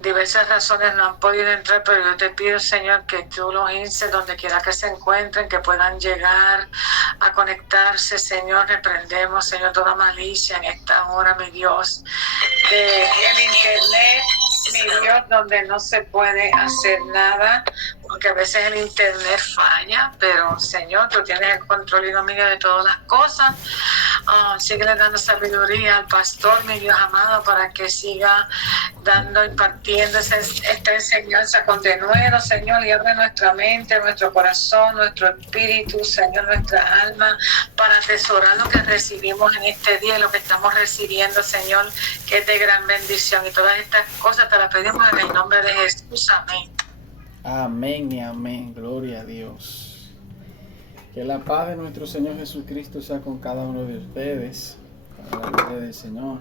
diversas razones no han podido entrar, pero yo te pido, Señor, que tú los inces donde quiera que se encuentren, que puedan llegar a conectarse, Señor. Reprendemos, Señor, toda malicia en esta hora, mi Dios, de el internet, mi Dios, donde no se puede hacer nada, porque a veces el internet falla, pero Señor, tú tienes el control y dominio de todas las cosas. Sigue dando sabiduría al pastor, mi Dios amado, para que siga dando, impartiendo esta enseñanza con denuedo, Señor, y abre nuestra mente, nuestro corazón, nuestro espíritu, Señor, nuestra alma, para atesorar lo que recibimos en este día y lo que estamos recibiendo, Señor, que es de gran bendición. Y todas estas cosas te las pedimos en el nombre de Jesús. Amén. Amén y amén. Gloria a Dios. Que la paz de nuestro Señor Jesucristo sea con cada uno de ustedes, para la gloria del Señor.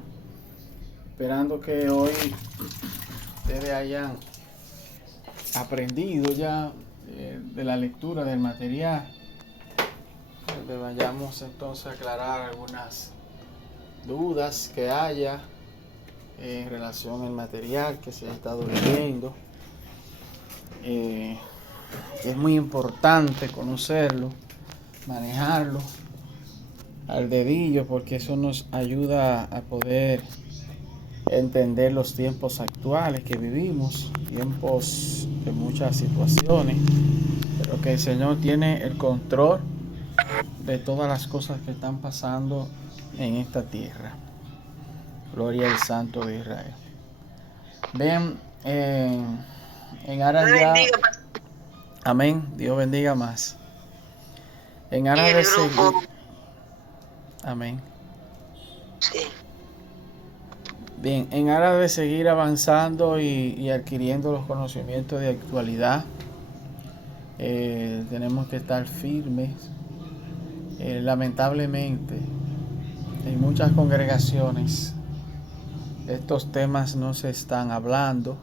Esperando que hoy ustedes hayan aprendido ya de la lectura del material, donde vayamos entonces a aclarar algunas dudas que haya en relación al material que se ha estado leyendo. Es muy importante conocerlo, manejarlo al dedillo, porque eso nos ayuda a poder entender los tiempos actuales que vivimos, tiempos de muchas situaciones, pero que el Señor tiene el control de todas las cosas que están pasando en esta tierra. Gloria al Santo de Israel. Ven, en aras ya... Amén, Dios bendiga más. En aras de seguir... Amén. Sí. Bien, en aras de seguir avanzando y adquiriendo los conocimientos de actualidad, tenemos que estar firmes. Lamentablemente, en muchas congregaciones estos temas no se están hablando.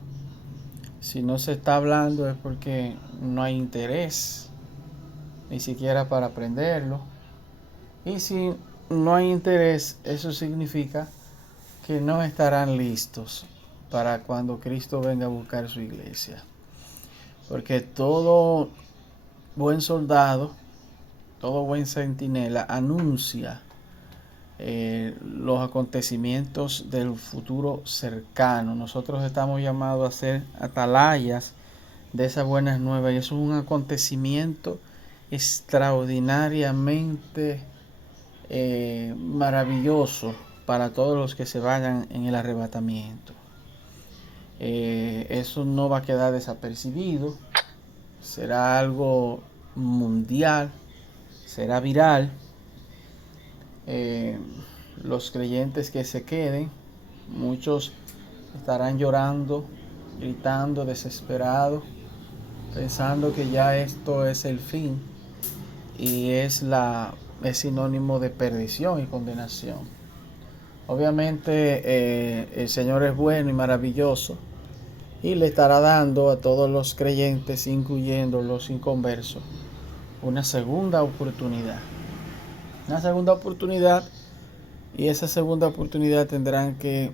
Si no se está hablando es porque no hay interés, ni siquiera para aprenderlo. Y si no hay interés, eso significa que no estarán listos para cuando Cristo venga a buscar su iglesia. Porque todo buen soldado, todo buen centinela anuncia los acontecimientos del futuro cercano. Nosotros estamos llamados a ser atalayas de esas buenas nuevas, y eso es un acontecimiento extraordinariamente maravilloso para todos los que se vayan en el arrebatamiento. Eso no va a quedar desapercibido, será algo mundial, será viral. Los creyentes que se queden, muchos estarán llorando, gritando, desesperados, pensando que ya esto es el fin y es sinónimo de perdición y condenación. Obviamente el Señor es bueno y maravilloso y le estará dando a todos los creyentes, incluyendo los inconversos, una segunda oportunidad. Una segunda oportunidad, y esa segunda oportunidad tendrán que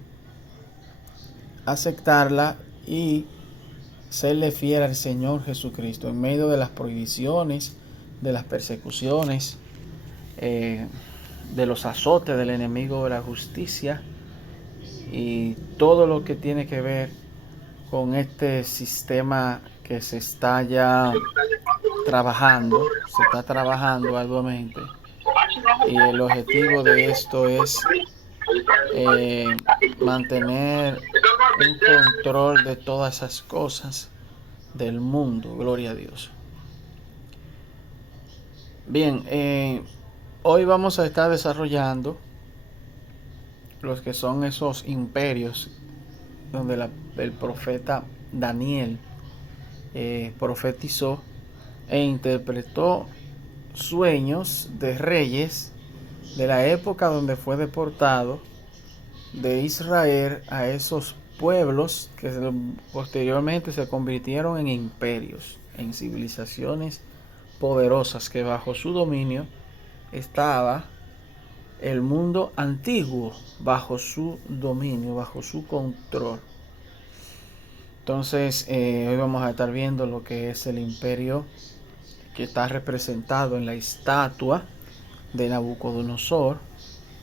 aceptarla y serle fiel al Señor Jesucristo en medio de las prohibiciones, de las persecuciones, de los azotes del enemigo de la justicia y todo lo que tiene que ver con este sistema que se está ya trabajando, se está trabajando arduamente, y el objetivo de esto es mantener un control de todas esas cosas del mundo. Gloria a Dios. Bien, hoy vamos a estar desarrollando los que son esos imperios donde el profeta Daniel profetizó e interpretó sueños de reyes de la época donde fue deportado de Israel a esos pueblos que posteriormente se convirtieron en imperios, en civilizaciones poderosas, que bajo su dominio estaba el mundo antiguo, bajo su dominio, bajo su control. Entonces, hoy vamos a estar viendo lo que es el imperio que está representado en la estatua de Nabucodonosor.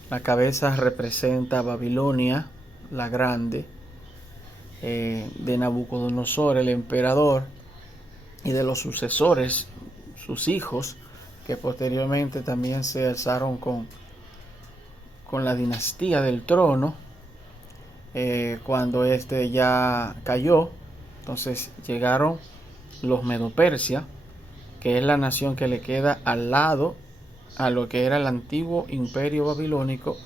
La cabeza representa a Babilonia, la grande, de Nabucodonosor, el emperador, y de los sucesores, sus hijos, que posteriormente también se alzaron con la dinastía del trono. Cuando este ya cayó, entonces llegaron los Medo-Persia, que es la nación que le queda al lado a lo que era el antiguo imperio babilónico,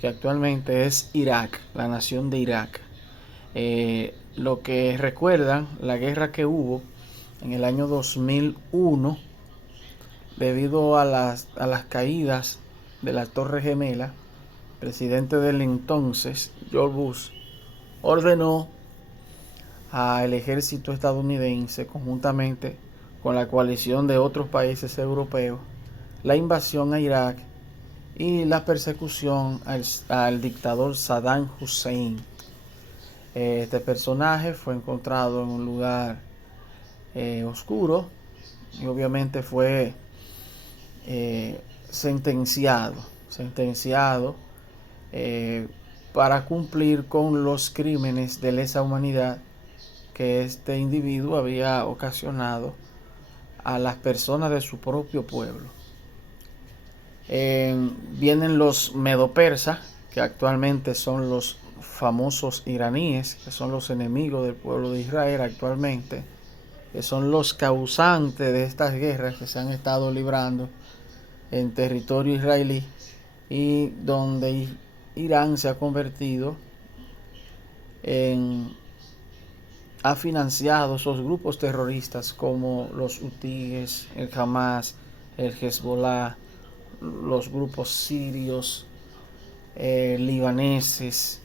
que actualmente es Irak, la nación de Irak. Lo que recuerdan, la guerra que hubo en el año 2001, debido a las caídas de la Torre Gemela, el presidente del entonces, George Bush, ordenó al ejército estadounidense, conjuntamente con la coalición de otros países europeos, la invasión a Irak y la persecución al dictador Saddam Hussein. Este personaje fue encontrado en un lugar oscuro y obviamente fue sentenciado para cumplir con los crímenes de lesa humanidad que este individuo había ocasionado a las personas de su propio pueblo. Vienen los medo-persas, que actualmente son los famosos iraníes, que son los enemigos del pueblo de Israel actualmente, que son los causantes de estas guerras que se han estado librando en territorio israelí, y donde Irán se ha convertido ha financiado esos grupos terroristas como los hutíes, el Hamas, el Hezbollah, los grupos sirios, libaneses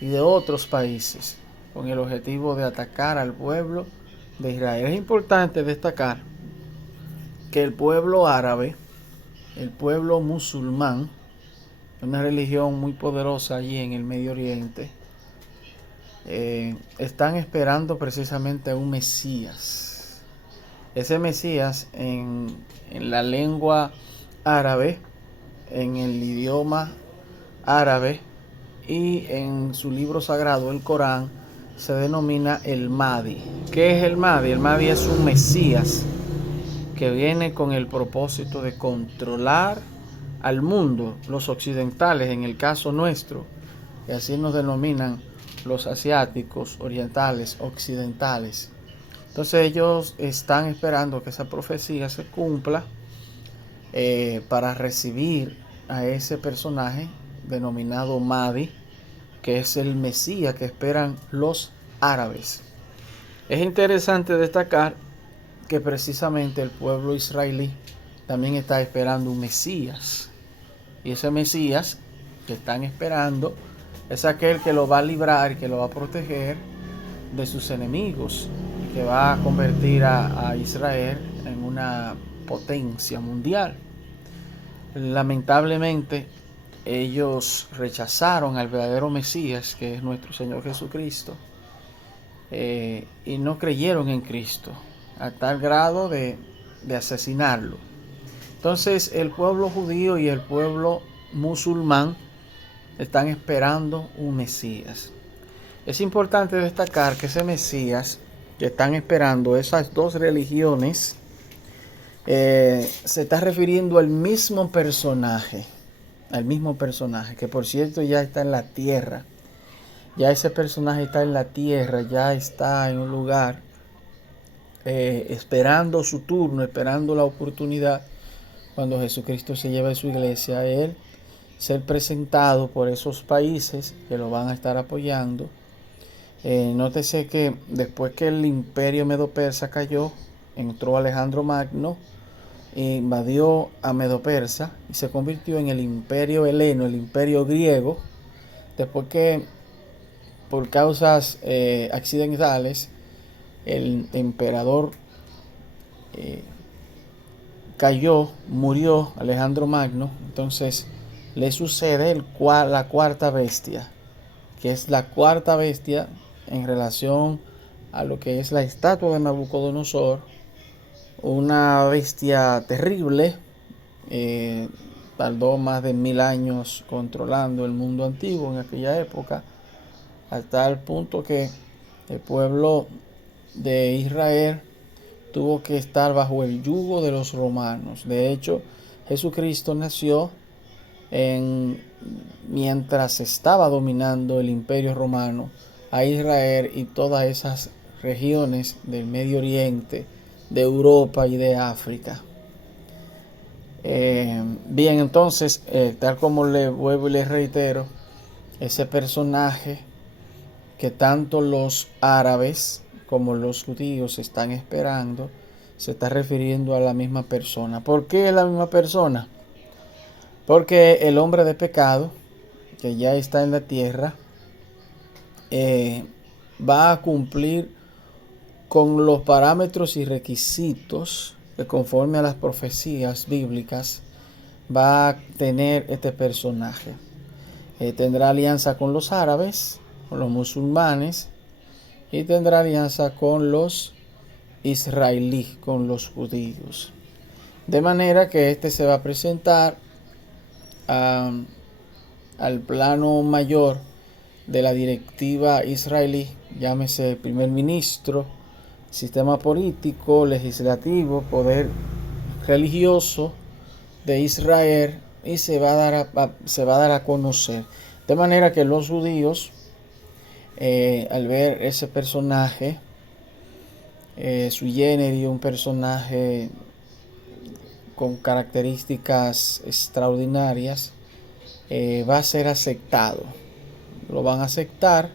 y de otros países, con el objetivo de atacar al pueblo de Israel. Es importante destacar que el pueblo árabe, el pueblo musulmán, una religión muy poderosa allí en el Medio Oriente, están esperando precisamente a un Mesías. Ese Mesías en la lengua árabe, en el idioma árabe y en su libro sagrado, el Corán, se denomina el Mahdi. ¿Qué es el Mahdi? El Mahdi es un Mesías que viene con el propósito de controlar al mundo, los occidentales en el caso nuestro, y así nos denominan los asiáticos, orientales, occidentales. Entonces ellos están esperando que esa profecía se cumpla para recibir a ese personaje denominado Mahdi, que es el Mesías que esperan los árabes. Es interesante destacar que precisamente el pueblo israelí también está esperando un Mesías, y ese Mesías que están esperando es aquel que lo va a librar y que lo va a proteger de sus enemigos, y que va a convertir a Israel en una potencia mundial. Lamentablemente ellos rechazaron al verdadero Mesías, que es nuestro Señor Jesucristo, y no creyeron en Cristo a tal grado de asesinarlo. Entonces el pueblo judío y el pueblo musulmán están esperando un Mesías. Es importante destacar que ese Mesías que están esperando esas dos religiones se está refiriendo al mismo personaje, que por cierto ya está en la tierra. Ya ese personaje está en la tierra, ya está en un lugar esperando su turno, esperando la oportunidad, cuando Jesucristo se lleve a su iglesia, a él ser presentado por esos países que lo van a estar apoyando. Nótese que después que el imperio medo-persa cayó, entró Alejandro Magno, invadió a Medo-Persa y se convirtió en el imperio heleno, el imperio griego. Después que por causas accidentales el emperador murió Alejandro Magno, entonces le sucede la cuarta bestia, que es la cuarta bestia en relación a lo que es la estatua de Nabucodonosor, una bestia terrible. Tardó más de 1000 años controlando el mundo antiguo en aquella época, hasta el punto que el pueblo de Israel tuvo que estar bajo el yugo de los romanos. De hecho, Jesucristo nació mientras estaba dominando el imperio romano a Israel y todas esas regiones del Medio Oriente, de Europa y de África. Bien, entonces, tal como le vuelvo y le reitero, ese personaje que tanto los árabes como los judíos están esperando, se está refiriendo a la misma persona. ¿Por qué la misma persona? Porque el hombre de pecado, que ya está en la tierra, va a cumplir con los parámetros y requisitos que, conforme a las profecías bíblicas, va a tener este personaje. Tendrá alianza con los árabes, con los musulmanes, y tendrá alianza con los israelíes, con los judíos. De manera que este se va a presentar al plano mayor de la directiva israelí, llámese primer ministro, sistema político, legislativo, poder religioso de Israel, y se va a dar a conocer. De manera que los judíos, al ver ese personaje, sui generis, un personaje con características extraordinarias, va a ser aceptado. Lo van a aceptar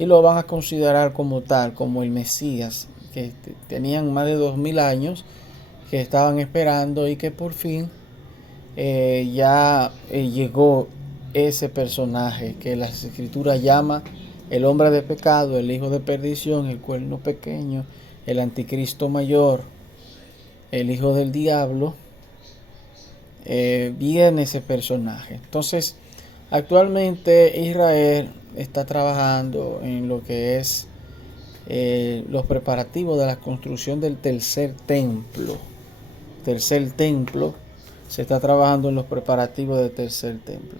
y lo van a considerar como tal, como el Mesías, que tenían más de 2000 años que estaban esperando, y que por fin ya llegó ese personaje que las escrituras llama el hombre de pecado, el hijo de perdición, el cuerno pequeño, el anticristo mayor, el hijo del diablo. Viene ese personaje. Entonces, actualmente Israel está trabajando en lo que es los preparativos de la construcción del tercer templo. Se está trabajando en los preparativos del tercer templo.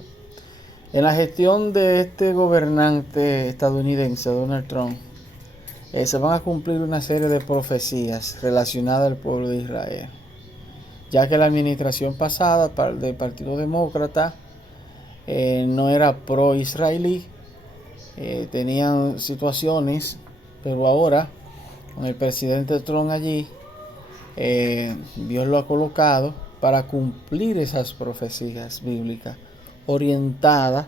En la gestión de este gobernante estadounidense, Donald Trump, se van a cumplir una serie de profecías relacionadas al pueblo de Israel, ya que la administración pasada del Partido Demócrata no era pro-israelí, tenían situaciones, pero ahora con el presidente Trump allí, Dios lo ha colocado para cumplir esas profecías bíblicas orientadas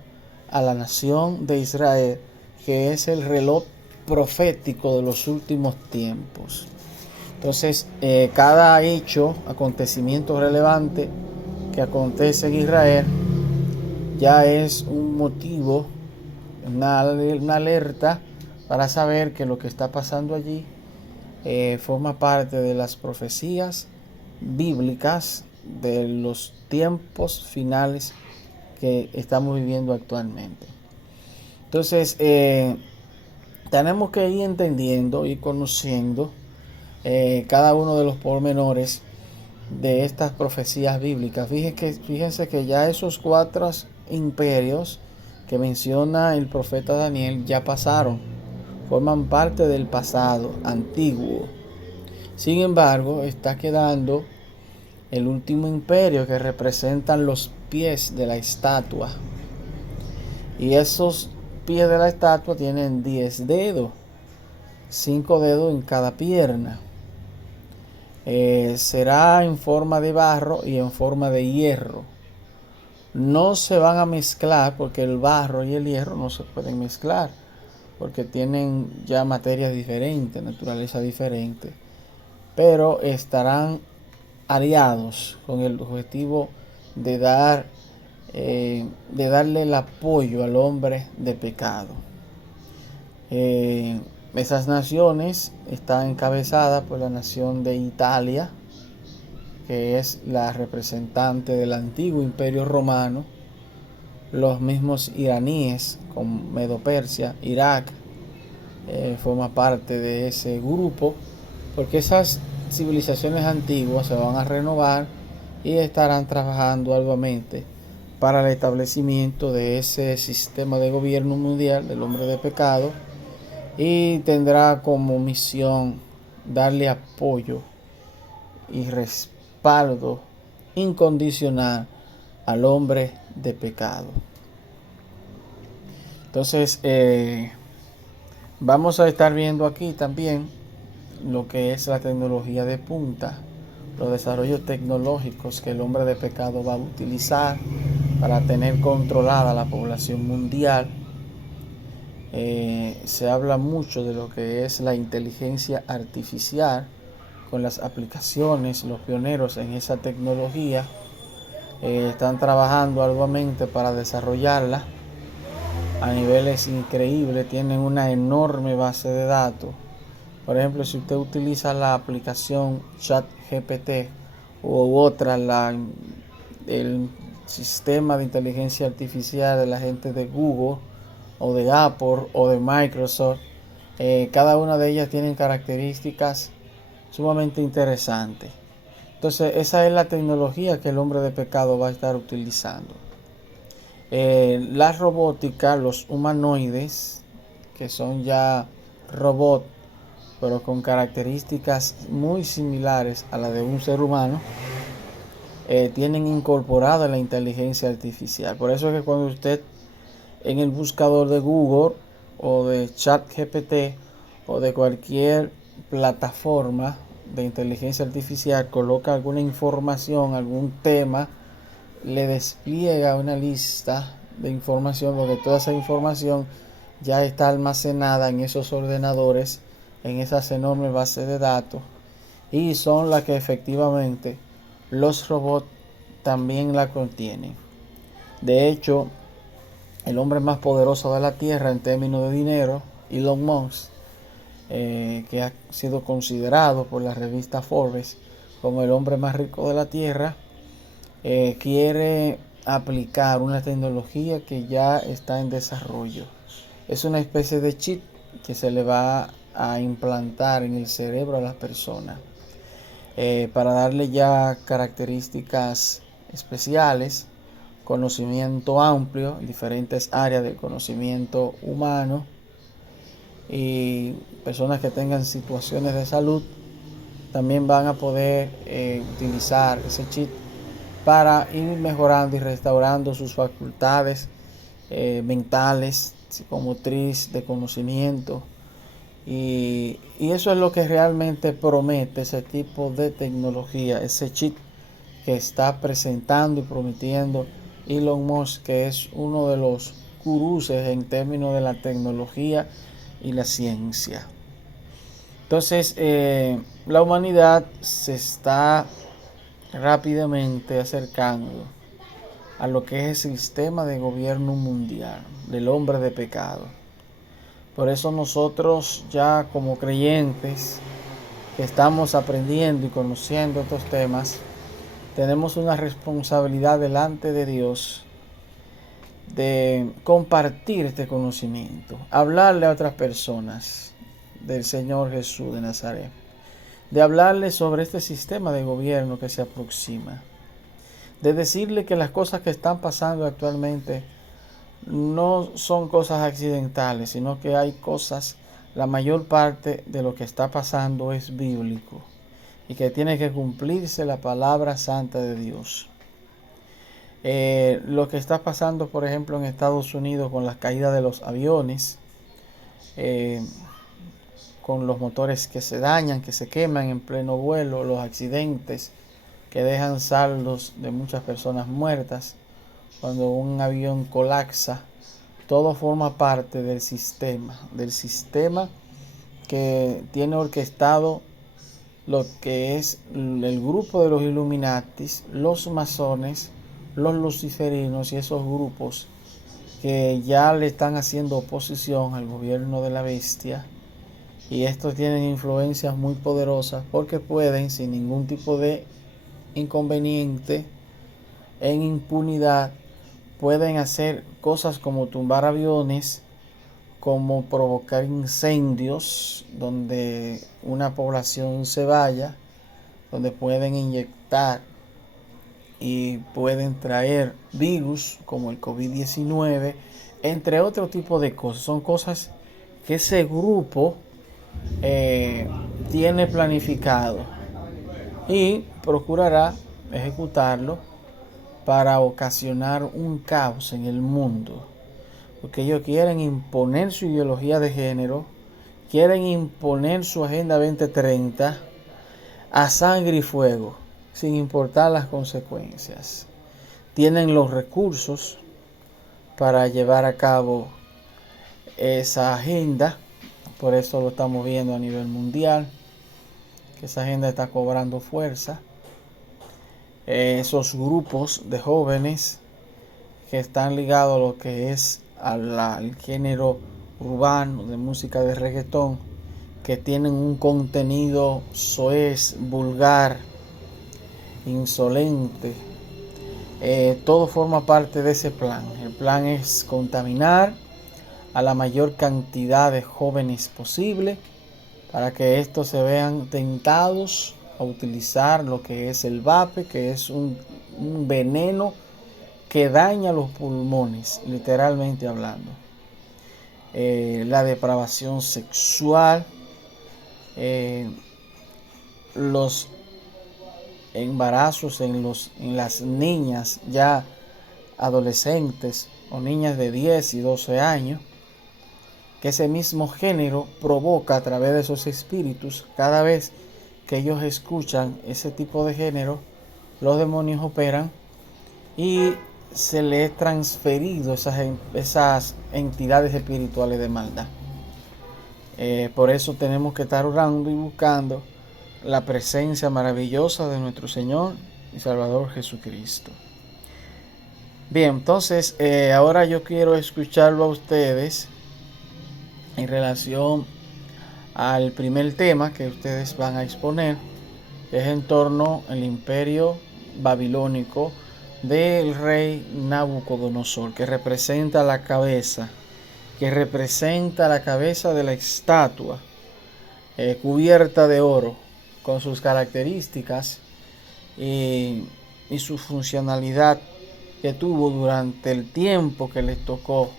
a la nación de Israel, que es el reloj profético de los últimos tiempos. Entonces, cada hecho, acontecimiento relevante que acontece en Israel ya es un motivo, una alerta para saber que lo que está pasando allí forma parte de las profecías bíblicas de los tiempos finales que estamos viviendo actualmente. Entonces, tenemos que ir entendiendo y conociendo cada uno de los pormenores de estas profecías bíblicas. Fíjense que ya esos 4 imperios que menciona el profeta Daniel ya pasaron, forman parte del pasado antiguo. Sin embargo, está quedando el último imperio, que representan los pies de la estatua, y esos pies de la estatua tienen 10 dedos, 5 dedos en cada pierna. Será en forma de barro y en forma de hierro. No se van a mezclar, porque el barro y el hierro no se pueden mezclar, porque tienen ya materias diferentes, naturaleza diferente, pero estarán aliados con el objetivo de darle el apoyo al hombre de pecado. Esas naciones están encabezadas por la nación de Italia, que es la representante del antiguo imperio romano, los mismos iraníes con Medo-Persia, Irak, forma parte de ese grupo, porque esas civilizaciones antiguas se van a renovar y estarán trabajando arduamente para el establecimiento de ese sistema de gobierno mundial del hombre de pecado, y tendrá como misión darle apoyo y respaldo incondicional al hombre de pecado. Entonces, vamos a estar viendo aquí también lo que es la tecnología de punta, los desarrollos tecnológicos que el hombre de pecado va a utilizar para tener controlada la población mundial. Se habla mucho de lo que es la inteligencia artificial, con las aplicaciones. Los pioneros en esa tecnología están trabajando arduamente para desarrollarla a niveles increíbles. Tienen una enorme base de datos. Por ejemplo, si usted utiliza la aplicación ChatGPT u otra, el sistema de inteligencia artificial de la gente de Google o de Apple o de Microsoft, cada una de ellas tienen características sumamente interesantes. Entonces, esa es la tecnología que el hombre de pecado va a estar utilizando. La robótica, los humanoides, que son ya robots, pero con características muy similares a la de un ser humano, tienen incorporada la inteligencia artificial. Por eso es que cuando usted en el buscador de Google o de ChatGPT o de cualquier plataforma de inteligencia artificial coloca alguna información, algún tema, le despliega una lista de información, porque toda esa información ya está almacenada en esos ordenadores, en esas enormes bases de datos, y son las que efectivamente los robots también la contienen. De hecho, el hombre más poderoso de la Tierra en términos de dinero, Elon Musk, que ha sido considerado por la revista Forbes como el hombre más rico de la Tierra, quiere aplicar una tecnología que ya está en desarrollo. Es una especie de chip que se le va a implantar en el cerebro a las personas, para darle ya características especiales, conocimiento amplio en diferentes áreas del conocimiento humano, y personas que tengan situaciones de salud también van a poder utilizar ese chip para ir mejorando y restaurando sus facultades mentales, psicomotriz, de conocimiento. Y eso es lo que realmente promete ese tipo de tecnología, ese chip que está presentando y prometiendo Elon Musk, que es uno de los gurús en términos de la tecnología y la ciencia. Entonces, la humanidad se está rápidamente acercando a lo que es el sistema de gobierno mundial del hombre de pecado. Por eso nosotros, ya como creyentes que estamos aprendiendo y conociendo estos temas, tenemos una responsabilidad delante de Dios de compartir este conocimiento, hablarle a otras personas del Señor Jesús de Nazaret, de hablarle sobre este sistema de gobierno que se aproxima, de decirle que las cosas que están pasando actualmente no son cosas accidentales, sino que hay cosas, la mayor parte de lo que está pasando es bíblico y que tiene que cumplirse la palabra santa de Dios. Lo que está pasando, por ejemplo, en Estados Unidos con las caídas de los aviones, con los motores que se dañan, que se queman en pleno vuelo, los accidentes que dejan saldos de muchas personas muertas cuando un avión colapsa, todo forma parte del sistema que tiene orquestado lo que es el grupo de los Illuminatis, los masones, los luciferinos y esos grupos que ya le están haciendo oposición al gobierno de la bestia. Y estos tienen influencias muy poderosas porque pueden, sin ningún tipo de inconveniente, en impunidad, pueden hacer cosas como tumbar aviones, como provocar incendios donde una población se vaya, donde pueden inyectar y pueden traer virus como el COVID-19, entre otro tipo de cosas. Son cosas que ese grupo tiene planificado y procurará ejecutarlo para ocasionar un caos en el mundo, porque ellos quieren imponer su ideología de género, quieren imponer su Agenda 2030 a sangre y fuego, sin importar las consecuencias. Tienen los recursos para llevar a cabo esa agenda, por eso lo estamos viendo a nivel mundial, que esa agenda está cobrando fuerza. Esos grupos de jóvenes que están ligados a lo que es al género urbano de música de reggaetón, que tienen un contenido soez, vulgar, insolente, todo forma parte de ese plan. El plan es contaminar a la mayor cantidad de jóvenes posible para que estos se vean tentados a utilizar lo que es el vape, que es un veneno que daña los pulmones, literalmente hablando. La depravación sexual, los embarazos en las niñas ya adolescentes o niñas de 10 y 12 años, que ese mismo género provoca a través de esos espíritus. Cada vez que ellos escuchan ese tipo de género, los demonios operan y se les es transferido esas entidades espirituales de maldad. Por eso tenemos que estar orando y buscando la presencia maravillosa de nuestro Señor y Salvador Jesucristo. Bien, entonces ahora yo quiero escucharlo a ustedes en relación al primer tema que ustedes van a exponer, que es en torno al imperio babilónico del rey Nabucodonosor, que representa la cabeza de la estatua cubierta de oro, con sus características y su funcionalidad que tuvo durante el tiempo que les tocó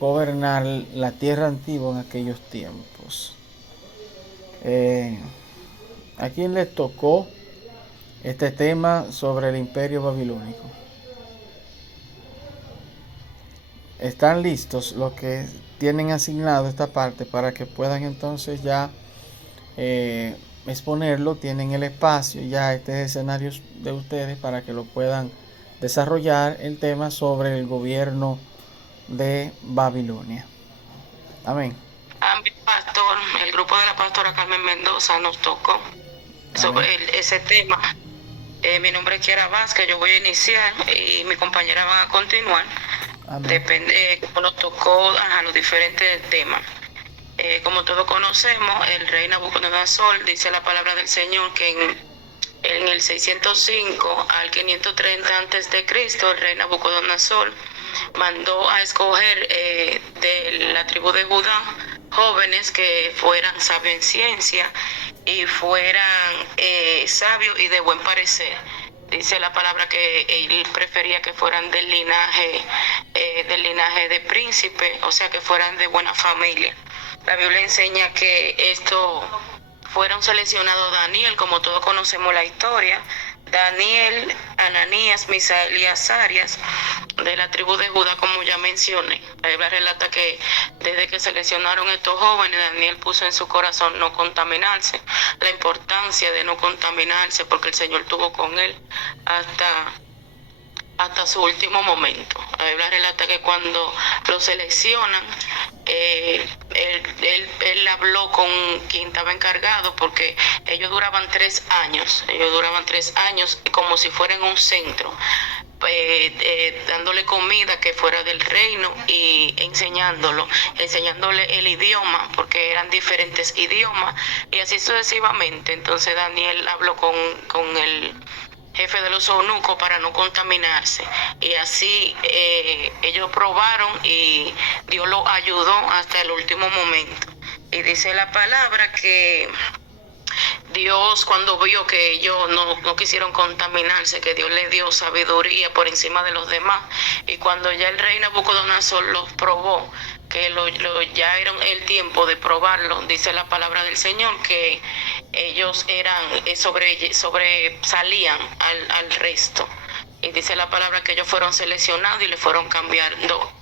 gobernar la tierra antigua en aquellos tiempos. ¿A quién les tocó este tema sobre el imperio babilónico? ¿Están listos los que tienen asignado esta parte para que puedan entonces ya exponerlo? Tienen el espacio, ya este escenario de ustedes para que lo puedan desarrollar el tema sobre el gobierno de Babilonia. Amén. Pastor, el grupo de la pastora Carmen Mendoza nos tocó sobre ese tema. Mi nombre es Kiara Vázquez, yo voy a iniciar y mi compañera van a continuar. Amén. Depende cómo nos tocó los diferentes temas. Como todos conocemos, el rey Nabucodonosor, dice la palabra del Señor que en el 605 al 530 antes de Cristo, el rey Nabucodonosor mandó a escoger de la tribu de Judá jóvenes que fueran sabios en ciencia y fueran sabios y de buen parecer. Dice la palabra que él prefería que fueran del linaje de príncipe, o sea que fueran de buena familia. La Biblia enseña que esto fueron seleccionados Daniel, como todos conocemos la historia, Daniel, Ananías, Misael y Azarias, de la tribu de Judá, como ya mencioné. La Biblia relata que desde que seleccionaron estos jóvenes, Daniel puso en su corazón no contaminarse, la importancia de no contaminarse, porque el Señor estuvo con él hasta su último momento. La Biblia relata que cuando lo seleccionan, él habló con quien estaba encargado, porque ellos duraban 3 años como si fueran un centro, dándole comida que fuera del reino y enseñándole el idioma, porque eran diferentes idiomas, y así sucesivamente. Entonces Daniel habló con el jefe de los eunucos para no contaminarse. Y así ellos probaron y Dios los ayudó hasta el último momento. Y dice la palabra que Dios, cuando vio que ellos no quisieron contaminarse, que Dios les dio sabiduría por encima de los demás, y cuando ya el rey Nabucodonosor los probó, que ya era el tiempo de probarlo, dice la palabra del Señor que ellos sobresalían al resto. Y dice la palabra que ellos fueron seleccionados y le fueron cambiando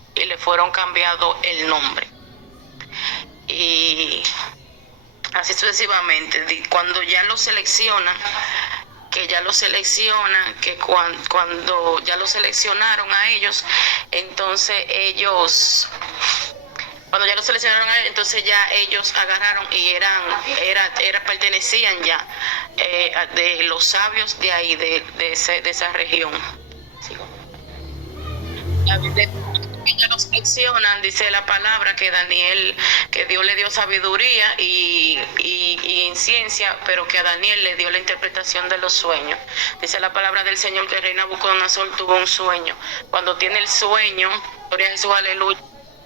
el nombre. Y así sucesivamente. Cuando ya lo seleccionan, cuando ya lo seleccionaron a ellos, entonces cuando ya lo seleccionaron a ellos, entonces ya ellos agarraron y pertenecían ya de los sabios de ahí, de esa región. Ya los mencionan, dice la palabra que Dios le dio sabiduría y en ciencia, pero que a Daniel le dio la interpretación de los sueños. Dice la palabra del Señor que el rey Nabucodonosor tuvo un sueño. Cuando tiene el sueño, gloria a Jesús, aleluya,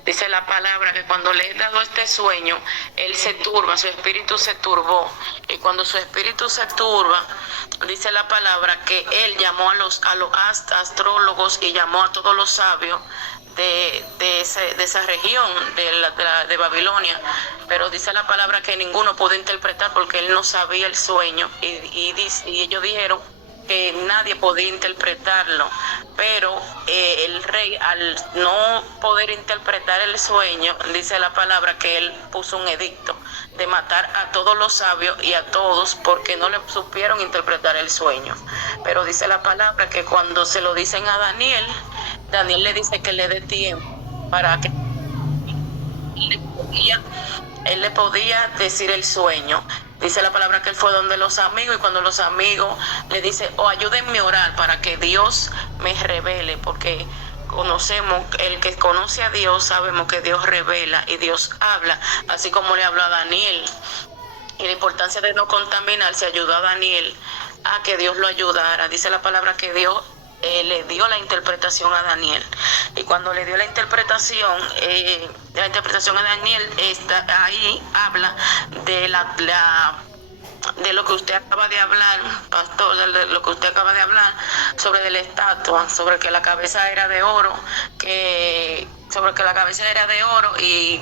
dice la palabra que cuando le he dado este sueño, él se turba, su espíritu se turbó. Y cuando su espíritu se turba, dice la palabra que él llamó a los astrólogos y llamó a todos los sabios de esa región de Babilonia, pero dice la palabra que ninguno pudo interpretar porque él no sabía el sueño y ellos dijeron que nadie podía interpretarlo, pero el rey, al no poder interpretar el sueño, dice la palabra que él puso un edicto de matar a todos los sabios y a todos porque no le supieron interpretar el sueño. Pero dice la palabra que cuando se lo dicen a Daniel le dice que le dé tiempo para que él le podía decir el sueño. Dice la palabra que él fue donde los amigos, y cuando los amigos le dicen, ayúdenme a orar para que Dios me revele, porque el que conoce a Dios, sabemos que Dios revela y Dios habla, así como le habló a Daniel. Y la importancia de no contaminarse ayudó a Daniel a que Dios lo ayudara. Dice la palabra que Dios le dio la interpretación a Daniel, y cuando le dio la interpretación a Daniel, ahí habla de lo que usted acaba de hablar, pastor, de lo que usted acaba de hablar sobre la estatua, sobre que la cabeza era de oro, y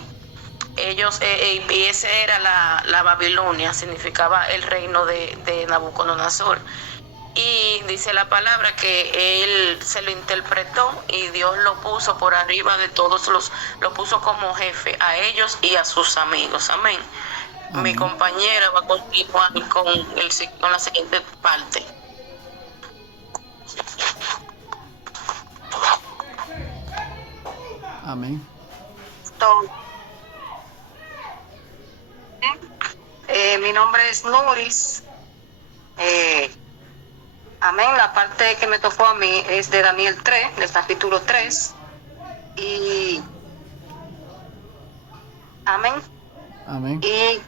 ellos y ese era la Babilonia, significaba el reino de Nabucodonosor. Y dice la palabra que él se lo interpretó y Dios lo puso por arriba de todos lo puso como jefe a ellos y a sus amigos. Amén. Amén. Mi compañera va a continuar con la siguiente parte. Amén. Mi nombre es Noris. Amén. La parte que me tocó a mí es de Daniel 3, del capítulo 3. Y amén. Amén. Y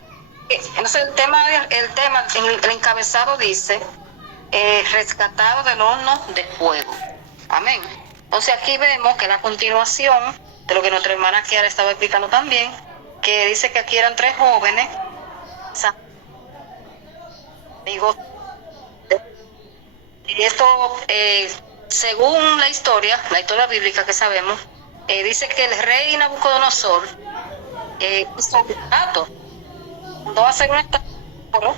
entonces el encabezado dice rescatado del horno de fuego. Amén. Entonces aquí vemos que la continuación de lo que nuestra hermana Kiara estaba explicando también, que dice que aquí eran 3 jóvenes amigos. Y esto, según la historia bíblica que sabemos, dice que el rey Nabucodonosor hizo un trato, mandó a hacer un estatua,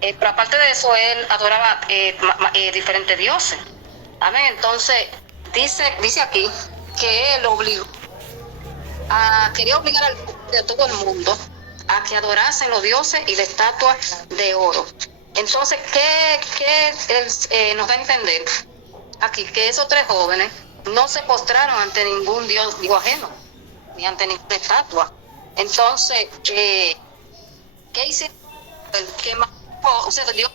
pero aparte de eso, él adoraba diferentes dioses. Amén. Entonces, dice aquí que él quería obligar a todo el mundo a que adorasen los dioses y la estatua de oro. Entonces, ¿qué nos da a entender aquí? Que esos 3 jóvenes no se postraron ante ningún dios ajeno, ni ante ninguna estatua. Entonces, ¿qué hicieron? ¿Qué más? O sea, Dios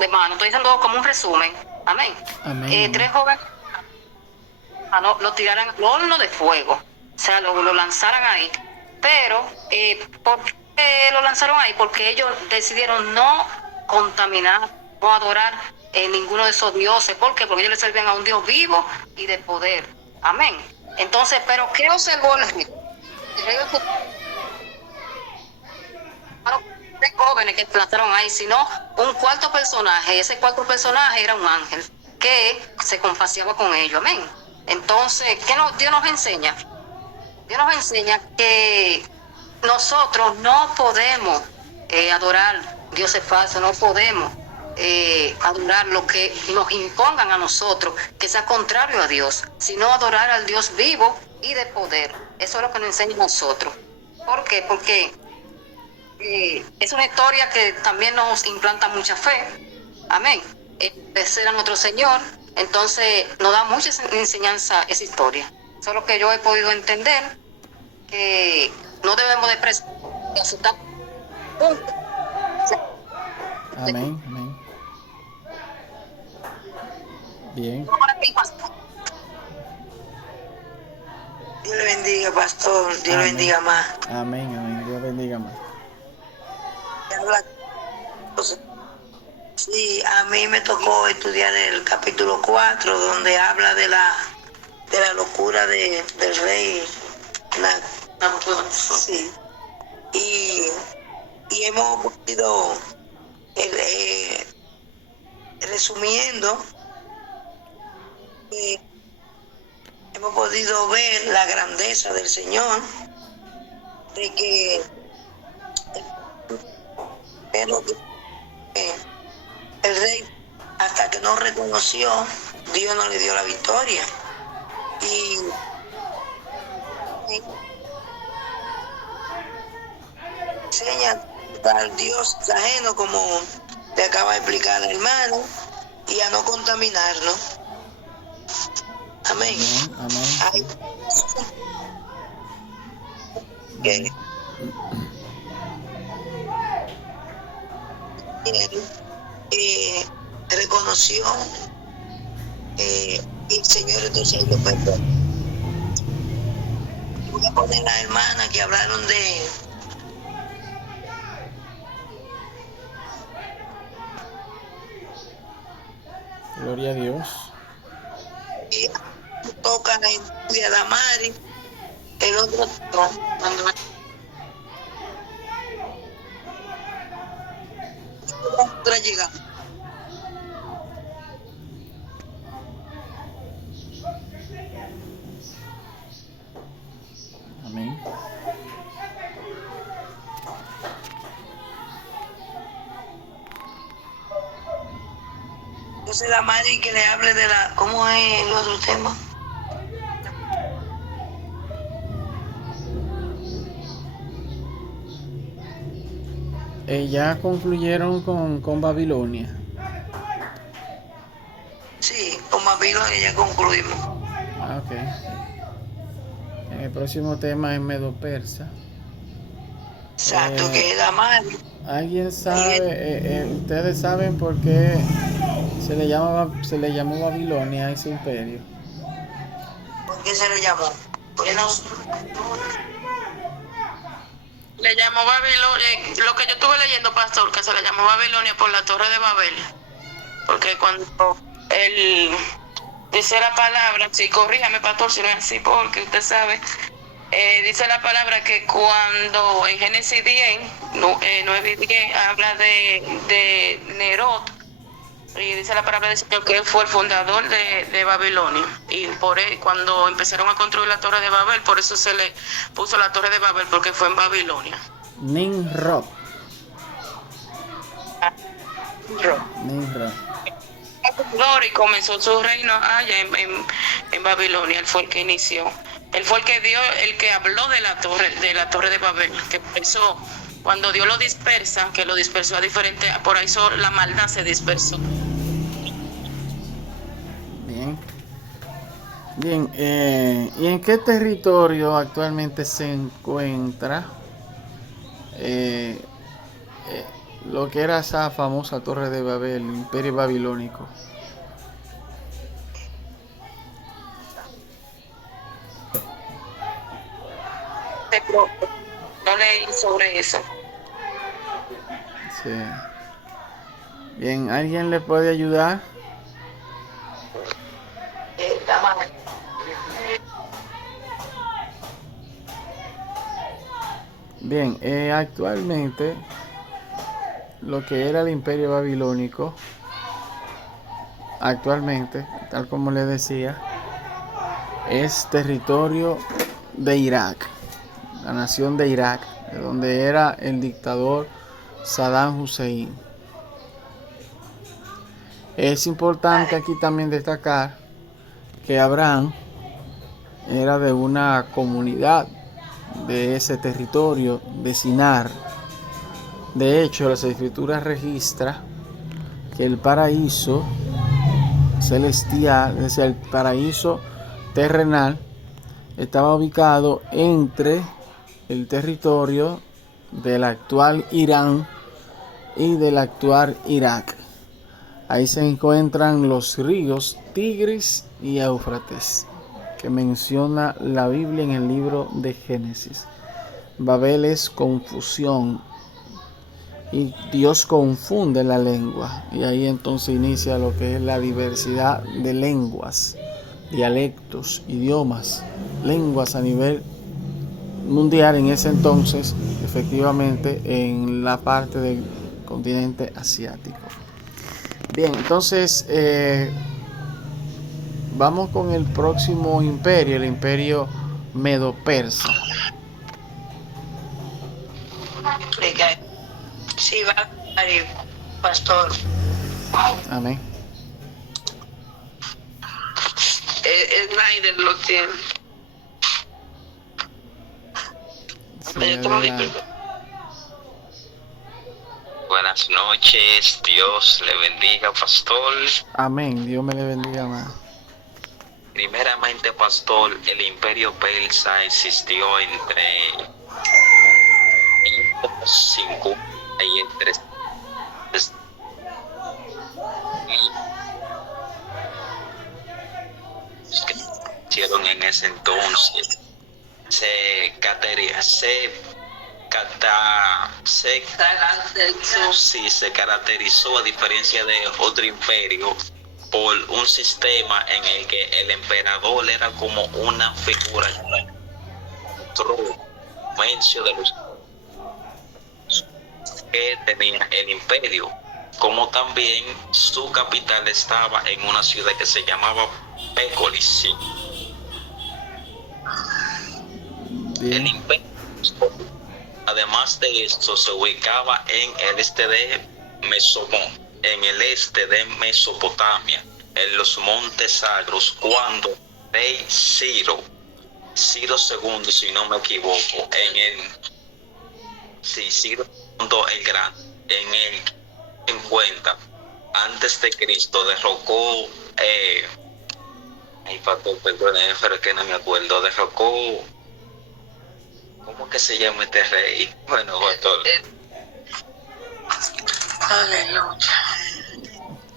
de mano. Estoy diciendo como un resumen. Amén. Amén. 3 jóvenes lo tiraran al horno de fuego. O sea, lo lanzaran ahí. Pero, Lo lanzaron ahí porque ellos decidieron no contaminar, no adorar ninguno de esos dioses. ¿Por qué? Porque ellos le servían a un Dios vivo y de poder. Amén. Entonces, ¿pero qué observó el rey? El rey de jóvenes que plantaron ahí, sino un cuarto personaje. Ese cuarto personaje era un ángel que se compaseaba con ellos. Amén. Entonces, Dios nos enseña? Dios nos enseña que nosotros no podemos adorar dioses falsos, no podemos adorar lo que nos impongan a nosotros, que sea contrario a Dios, sino adorar al Dios vivo y de poder. Eso es lo que nos enseña a nosotros. ¿Por qué? Porque es una historia que también nos implanta mucha fe. Amén. Ese era nuestro Señor. Entonces nos da mucha enseñanza esa historia. Eso es lo que yo he podido entender, que no debemos de aceptar. Amén, amén. Bien. Dios le bendiga, pastor. Dios le bendiga más. Amén, amén. Dios bendiga más. Sí, a mí me tocó estudiar el capítulo 4, donde habla de la locura del rey Nabucodonosor. Sí. Y hemos podido, resumiendo, hemos podido ver la grandeza del Señor, de que el rey, hasta que no reconoció, Dios no le dio la victoria. Y enseña al Dios ajeno, como le acaba de explicar el hermano, y a no contaminarnos. Amén. Amén. Ay, que reconoció, y el Señor entonces lo perdonó. Voy a poner las hermanas que hablaron de Gloria a Dios. tocan la historia de Amari, el otro cuando llega. Amén. Entonces la Mari que le hable de ¿cómo es el otro tema? Ya concluyeron con Babilonia. Sí, con Babilonia ya concluimos. Ok. El próximo tema es Medo-Persa. Exacto, que es la Mari. ¿Alguien sabe, ustedes saben por qué se le llamó Babilonia a ese imperio? ¿Por qué se lo llamó? Porque no. Le llamó Babilonia, lo que yo estuve leyendo, pastor, que se le llamó Babilonia por la Torre de Babel. Porque cuando él dice la palabra, sí, corríjame, pastor, si no es así, porque usted sabe, dice la palabra que cuando en Génesis 10, 9 y 10, habla de Nerot, y dice la palabra del Señor que él fue el fundador de Babilonia. Y cuando empezaron a construir la Torre de Babel, por eso se le puso la Torre de Babel, porque fue en Babilonia. Nimrod. Y comenzó su reino allá en Babilonia. Él fue el que inició. Él fue el que habló de la torre de Babel, que empezó cuando Dios lo dispersa, que lo dispersó a diferentes, por eso la maldad se dispersó. Bien, ¿y en qué territorio actualmente se encuentra lo que era esa famosa Torre de Babel, el Imperio Babilónico? No leí sobre eso. Sí. Bien, ¿alguien le puede ayudar? Bien, actualmente lo que era el Imperio Babilónico, actualmente, tal como le decía, es territorio de Irak, la nación de Irak, de donde era el dictador Saddam Hussein. Es importante aquí también destacar que Abraham era de una comunidad de ese territorio, de Sinar. De hecho, las escrituras registran que el paraíso celestial, es decir, el paraíso terrenal, estaba ubicado entre el territorio del actual Irán y del actual Irak. Ahí se encuentran los ríos Tigris y Éufrates, que menciona la Biblia en el libro de Génesis. Babel es confusión y Dios confunde la lengua, y ahí entonces inicia lo que es la diversidad de lenguas, dialectos, idiomas, lenguas a nivel mundial en ese entonces, efectivamente en la parte del continente asiático. Bien, entonces vamos con el próximo imperio, el imperio medo-persa. Sí, va, pastor. Amén. Snyder lo tiene. Sí, Buenas noches, Dios le bendiga, pastor. amén, Dios me le bendiga más. Primeramente, pastor, el imperio persa existió entre 5 y entre que hicieron en ese entonces se caracterizó, a diferencia de otro imperio, por un sistema en el que el emperador era como una figura de los que tenía el imperio, como también su capital estaba en una ciudad que se llamaba Pécolis. El imperio, además de esto, se ubicaba en el este de Mesopotamia, en los montes sagros, cuando rey Ciro II, si no me equivoco, Ciro el Grande, en el 50 antes de Cristo, derrocó pero que no me acuerdo, derrocó, ¿cómo que se llama este rey? Bueno, pastor, Aleluya.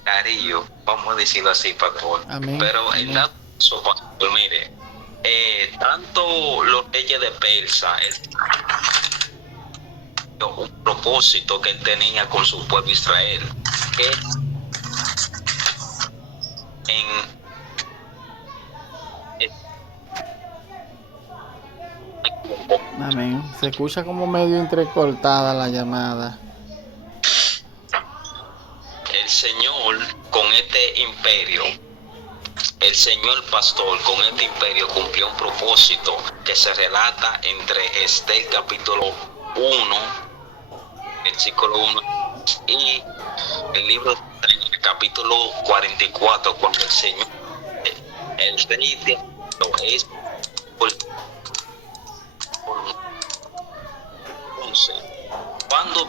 Darío, vamos a decirlo así, pastor. Amén. Pero el dato, pastor, mire, tanto los reyes de Persa, un propósito que él tenía con su pueblo Israel, que Amén. Se escucha como medio entrecortada la llamada. el Señor con este imperio, el Señor pastor con este imperio cumplió un propósito que se relata entre Estel capítulo 1, versículo 1, y el libro capítulo 44, cuando el Señor, el rey de es cuando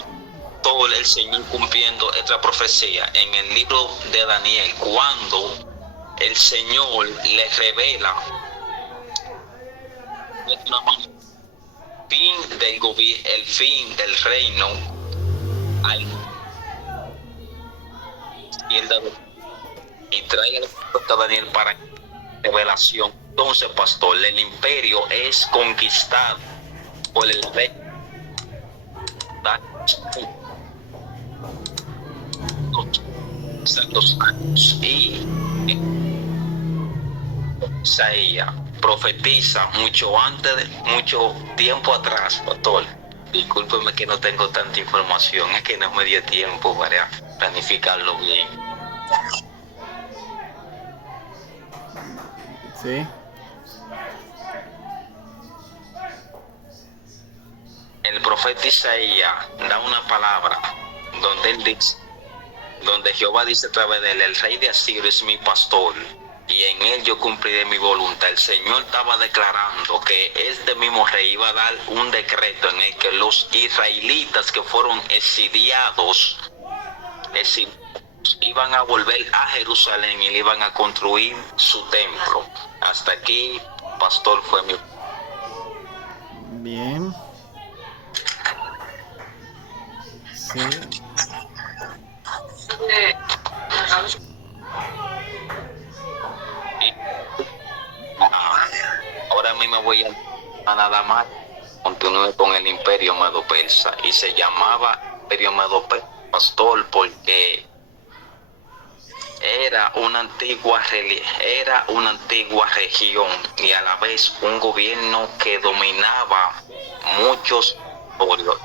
todo el Señor cumpliendo esta profecía en el libro de Daniel, cuando el Señor le revela el fin del reino al y trae el profeta Daniel para revelación. Entonces, pastor, el imperio es conquistado por el rey los años y Isaías profetiza mucho tiempo atrás, pastor. Discúlpeme que no tengo tanta información, es que no me dio tiempo para planificarlo bien. Sí. El profeta Isaías da una palabra donde él dice, donde Jehová dice a través de él: el rey de Asirio es mi pastor y en él yo cumpliré mi voluntad. El Señor estaba declarando que este mismo rey iba a dar un decreto en el que los israelitas que fueron exiliados iban a volver a Jerusalén y le iban a construir su templo. Hasta aquí, pastor, fue mi... Bien. Sí. Ahora mismo voy a nada más. Continúe con el imperio medo-persa, y se llamaba imperio medo-persa, pastor, porque era una antigua región y a la vez un gobierno que dominaba muchos territorios.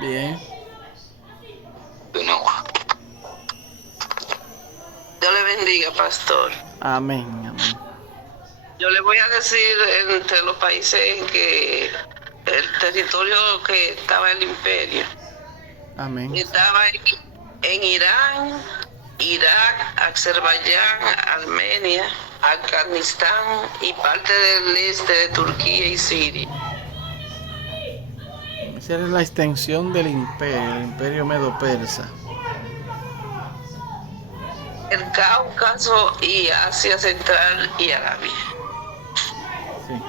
Bien. No. Dios le bendiga, pastor. Amén, amén. Yo le voy a decir entre los países en que el territorio que estaba el imperio. Amén. Estaba en Irán, Irak, Azerbaiyán, Armenia, Afganistán y parte del este de Turquía y Siria. Esa es la extensión del imperio medo-persa. El Cáucaso y Asia Central y Arabia. Sí.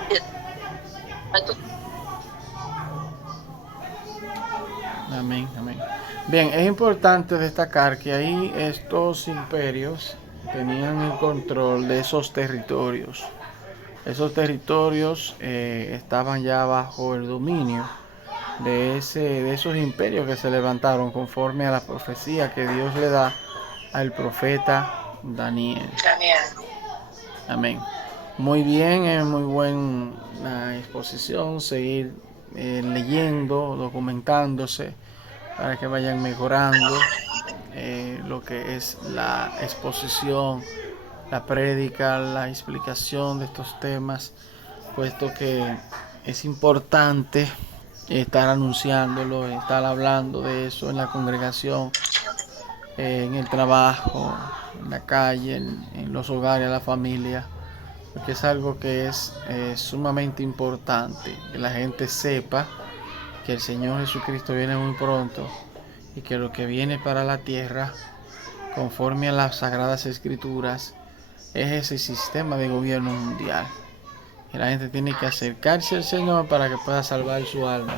Amén, amén. Bien, es importante destacar que ahí estos imperios tenían el control de esos territorios. Esos territorios estaban ya bajo el dominio de esos imperios que se levantaron conforme a la profecía que Dios le da al profeta Daniel. Amén. Muy bien, es muy buena exposición, seguir leyendo, documentándose para que vayan mejorando lo que es la exposición, la prédica, la explicación de estos temas, puesto que es importante estar anunciándolo, estar hablando de eso en la congregación, en el trabajo, en la calle, en los hogares, la familia, porque es algo que es sumamente importante, que la gente sepa que el Señor Jesucristo viene muy pronto y que lo que viene para la tierra, conforme a las Sagradas Escrituras, es ese sistema de gobierno mundial. Y la gente tiene que acercarse al Señor para que pueda salvar su alma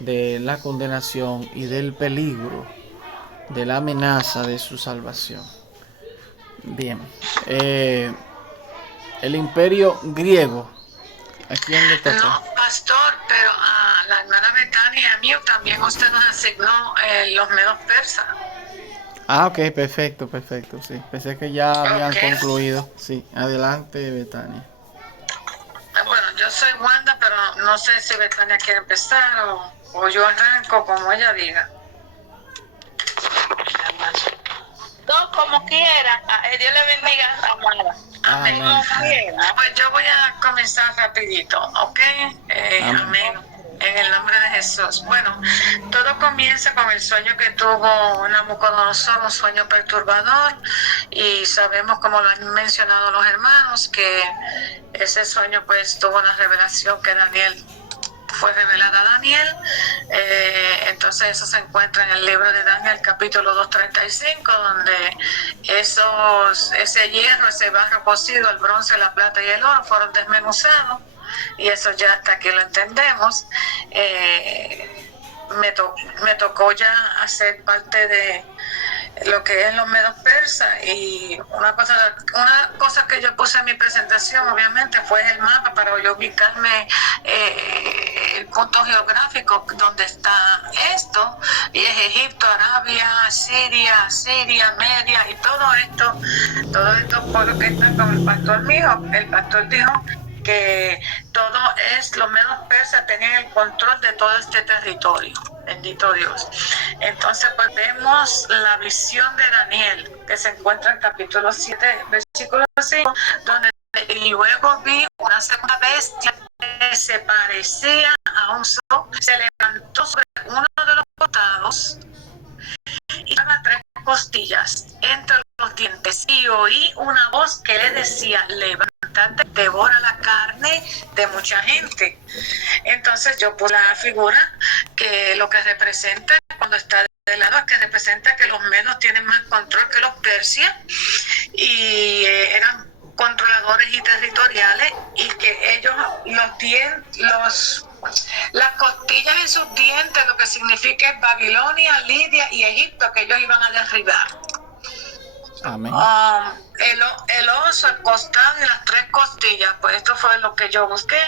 de la condenación y del peligro, de la amenaza de su salvación. Bien, el imperio griego, ¿a quién le toca? No, pastor, pero a la hermana Betania y a mí también usted nos asignó los medos persas. Ah, ok, perfecto, sí. Pensé que ya habían concluido. Sí, adelante, Betania. Bueno, yo soy Wanda, pero no sé si Betania quiere empezar o yo arranco como ella diga. No, como quieran. Dios le bendiga, amada. Amén. Amén. Pues yo voy a comenzar rapidito, ¿ok? Amén. En el nombre de Jesús. Bueno, todo comienza con el sueño que tuvo Nabucodonosor, un sueño perturbador, y sabemos, como lo han mencionado los hermanos, que ese sueño pues tuvo una revelación que fue revelada a Daniel. Entonces eso se encuentra en el libro de Daniel, capítulo 2:35, donde ese hierro, ese barro cocido, el bronce, la plata y el oro fueron desmenuzados, y eso ya hasta aquí lo entendemos. Me tocó ya hacer parte de lo que es los medos persas, y una cosa que yo puse en mi presentación obviamente fue el mapa para yo ubicarme el punto geográfico donde está esto, y es Egipto, Arabia, Siria, Media, y todos estos pueblos que están con el pastor mío. El pastor dijo que los medos persas tenían el control de todo este territorio. Bendito Dios. Entonces, pues vemos la visión de Daniel, que se encuentra en capítulo 7, versículo 5, donde y luego vi una segunda bestia que se parecía a un sol, se levantó sobre uno de los costados y tenía 3 costillas entre los dientes, y oí una voz que le decía: levántate, devora la carne de mucha gente. Entonces yo puse la figura que lo que representa, cuando está de lado, es que representa que los medos tienen más control que los persias, y eran controladores y territoriales, y que ellos las costillas en sus dientes, lo que significa es Babilonia, Lidia y Egipto, que ellos iban a derribar. Amén. El oso, el costado y las 3 costillas, pues esto fue lo que yo busqué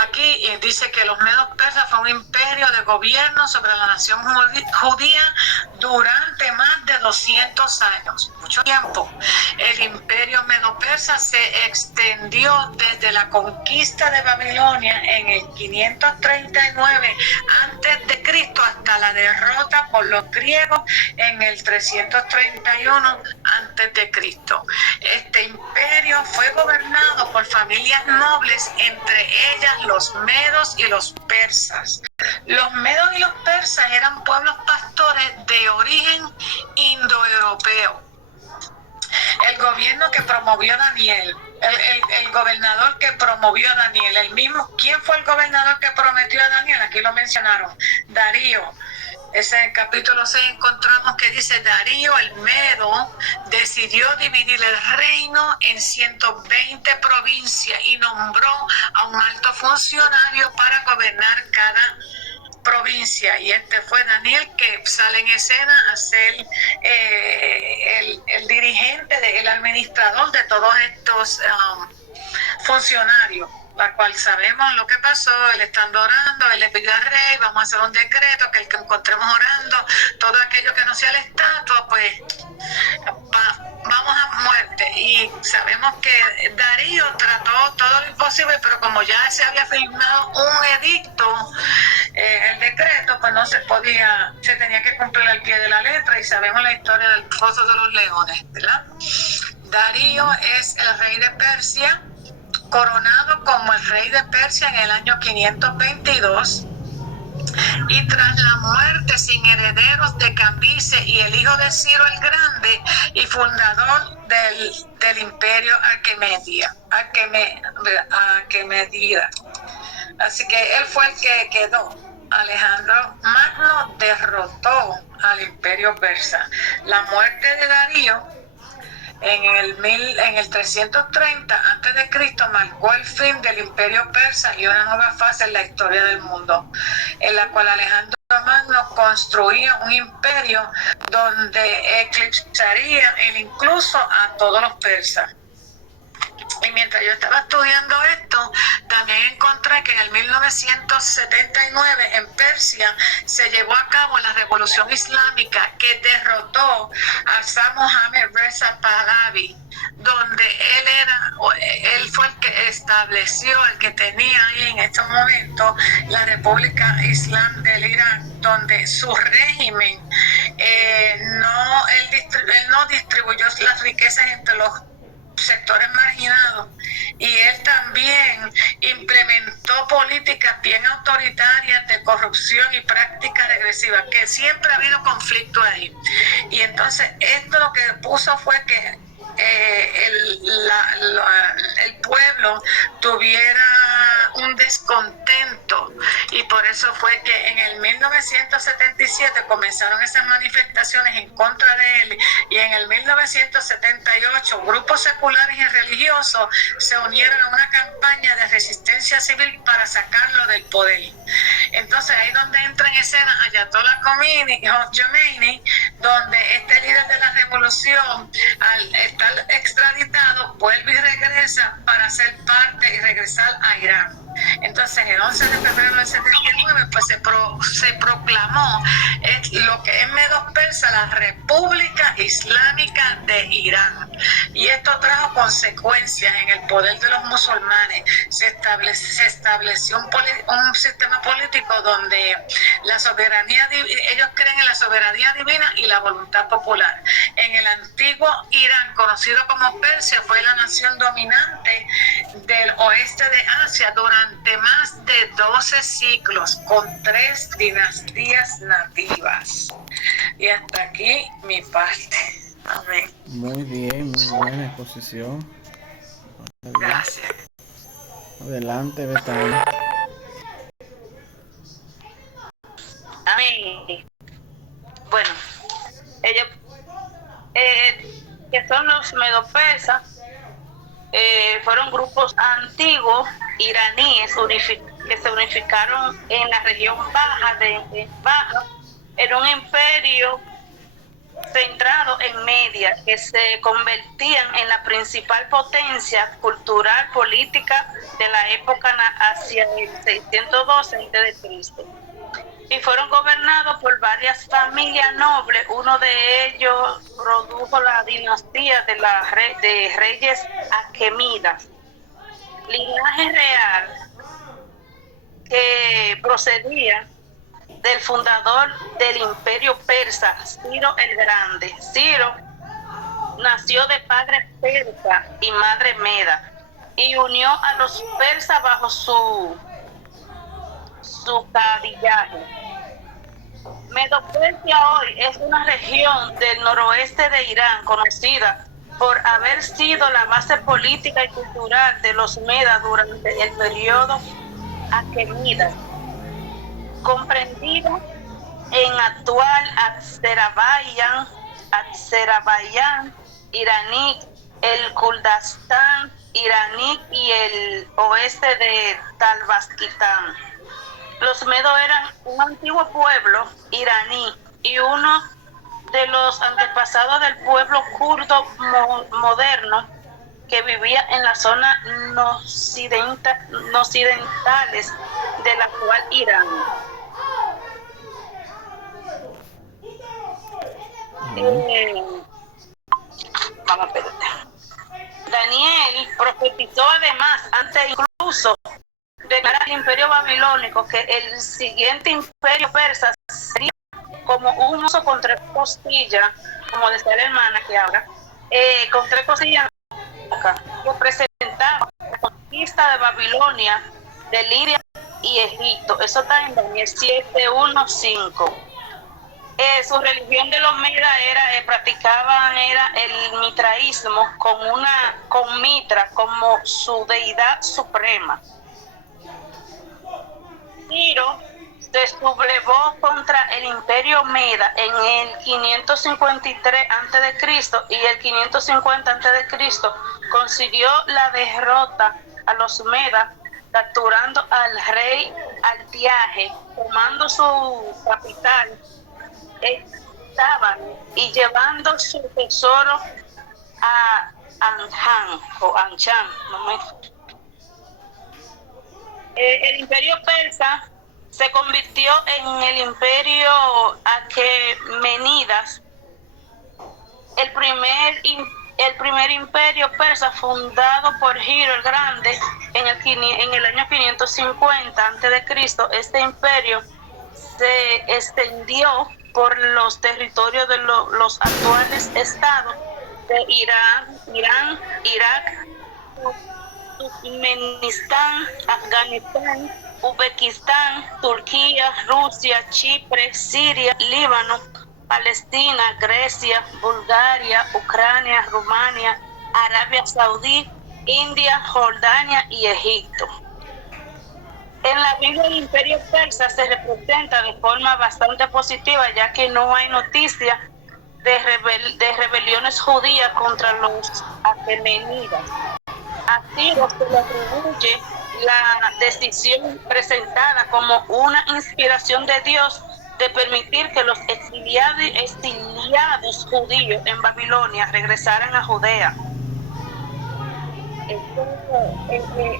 aquí, y dice que los medos persas fue un imperio de gobierno sobre la nación judía durante más de 200 años, mucho tiempo. El imperio medo-persa se extendió desde la conquista de Babilonia en el 539 a.C. hasta la derrota por los griegos en el 331 a.C. Este imperio fue gobernado por familias nobles, entre ellas los medos y los persas. Los medos y los persas eran pueblos pastores de origen indoeuropeo. El gobierno que promovió Daniel, el gobernador que promovió a Daniel, ¿quién fue el gobernador que prometió a Daniel? Aquí lo mencionaron, Darío. En el capítulo 6 encontramos que dice: Darío el Medo decidió dividir el reino en 120 provincias y nombró a un alto funcionario para gobernar cada provincia, y este fue Daniel, que sale en escena a ser el dirigente, el administrador de todos estos funcionarios, la cual sabemos lo que pasó. Él estando orando, él le pidió al rey: vamos a hacer un decreto, que el que encontremos orando, todo aquello que no sea la estatua, pues vamos a muerte. Y sabemos que Darío trató todo lo imposible, pero como ya se había firmado un edicto, el decreto, pues no se podía, se tenía que cumplir al pie de la letra, y sabemos la historia del foso de los leones, ¿verdad? Darío es el rey de Persia, coronado como el rey de Persia en el año 522, y tras la muerte sin herederos de Cambises y el hijo de Ciro el Grande, y fundador del imperio Aquemenida. Así que él fue el que quedó. Alejandro Magno derrotó al imperio persa. La muerte de Darío en el 330 a.C. marcó el fin del imperio persa y una nueva fase en la historia del mundo, en la cual Alejandro Magno construía un imperio donde eclipsaría incluso a todos los persas. Y mientras yo estaba estudiando esto, también encontré que en el 1979 en Persia se llevó a cabo la revolución islámica que derrotó a Shah Mohammad Reza Pahlavi, donde él fue el que estableció, el que tenía ahí en estos momentos la República Islam del Irán, donde su régimen él no distribuyó las riquezas entre los sectores marginados, y él también implementó políticas bien autoritarias de corrupción y prácticas regresivas, que siempre ha habido conflicto ahí. Y entonces esto lo que puso fue que el pueblo tuviera un descontento, y por eso fue que en el 1977 comenzaron esas manifestaciones en contra de él, y en el 1978 grupos seculares y religiosos se unieron a una campaña de resistencia civil para sacarlo del poder. Entonces ahí donde entra en escena Ayatollah Khomeini, donde este líder de la revolución, al estar extraditado, vuelve y regresa para ser parte y regresar a Irán. Entonces, el 11 de febrero del 79, pues se proclamó lo que es Medo-Persa, la República Islámica de Irán. Y esto trajo consecuencias en el poder de los musulmanes. Se estableció un sistema político donde la soberanía, ellos creen en la soberanía divina y la voluntad popular. En el antiguo Irán, conocido como Persia, fue la nación dominante del oeste de Asia durante más de 12 siglos, con 3 dinastías nativas. Y hasta aquí mi parte. Amén. Muy bien, muy buena exposición. Gracias. Adelante, Betania. Amén. Bueno, ellos que son los medo-persas, fueron grupos antiguos iraníes que se unificaron en la región baja en un imperio centrado en Media, que se convertían en la principal potencia cultural política de la época hacia el 612 a.C. y fueron gobernados por varias familias nobles. Uno de ellos produjo la dinastía de reyes aquemidas, linaje real que procedía del fundador del imperio persa, Ciro el Grande. Ciro nació de padre persa y madre meda y unió a los persas bajo su cadillaje. Medo-Persia hoy es una región del noroeste de Irán conocida por haber sido la base política y cultural de los medas durante el periodo aquemida, comprendida en actual Azerbaiyán iraní, el Kurdistán iraní y el oeste de Tayikistán. Los medos eran un antiguo pueblo iraní y uno de los antepasados del pueblo kurdo moderno que vivía en la zona occidentales del actual Irán. Daniel profetizó además, antes incluso de ganar el imperio babilónico, que el siguiente imperio persa sería como un oso con 3 costillas, como decía la hermana que habla, con 3 costillas, que presentaba la conquista de Babilonia, de Lidia y Egipto. Eso está en Daniel 7:1-5. Su religión de los medas practicaban el mitraísmo con Mitra como su deidad suprema. Ciro se sublevó contra el imperio meda en el 553 a.C. y el 550 a.C. consiguió la derrota a los medas, capturando al rey Altiaje, tomando su capital Estaban y llevando su tesoro a Anshan. El imperio persa se convirtió en el imperio Aquemenidas, el primer imperio persa fundado por Ciro el Grande en el año 550 a.C. Este imperio se extendió por los territorios de los actuales estados de Irán, Irak, Turkmenistán, Afganistán, Uzbekistán, Turquía, Rusia, Chipre, Siria, Líbano, Palestina, Grecia, Bulgaria, Ucrania, Rumania, Arabia Saudí, India, Jordania y Egipto. En la Biblia el imperio persa se representa de forma bastante positiva, ya que no hay noticia de rebeliones judías contra los aquemenidas. Así se le atribuye la decisión presentada como una inspiración de Dios de permitir que los exiliados judíos en Babilonia regresaran a Judea.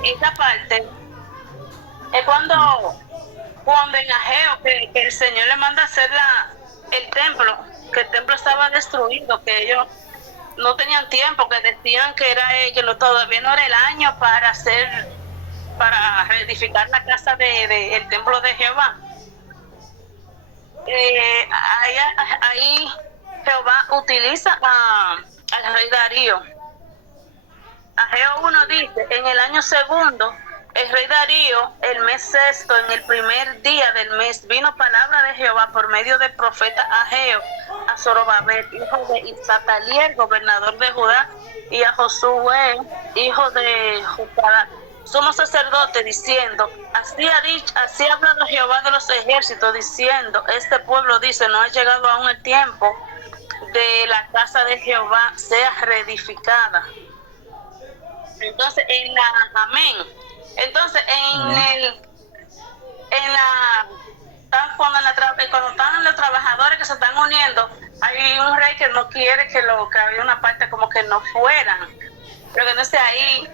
Esta parte Es cuando en Ageo, que el Señor le manda a hacer el templo, que el templo estaba destruido, que ellos no tenían tiempo, que decían que todavía no era el año para reedificar la casa el templo de Jehová. Ahí Jehová utiliza al rey Darío. Ageo 1 dice: en el año segundo, el rey Darío, el mes sexto, en el primer día del mes, vino palabra de Jehová por medio del profeta Ageo a Zorobabel, hijo de Isataliel, gobernador de Judá, y a Josué, hijo de Judá, sumo sacerdote, diciendo: así ha hablado Jehová de los ejércitos, diciendo: este pueblo dice, no ha llegado aún el tiempo de la casa de Jehová sea reedificada. Entonces, cuando están los trabajadores que se están uniendo, hay un rey que no quiere que había una parte como que no fueran. Pero que no esté ahí,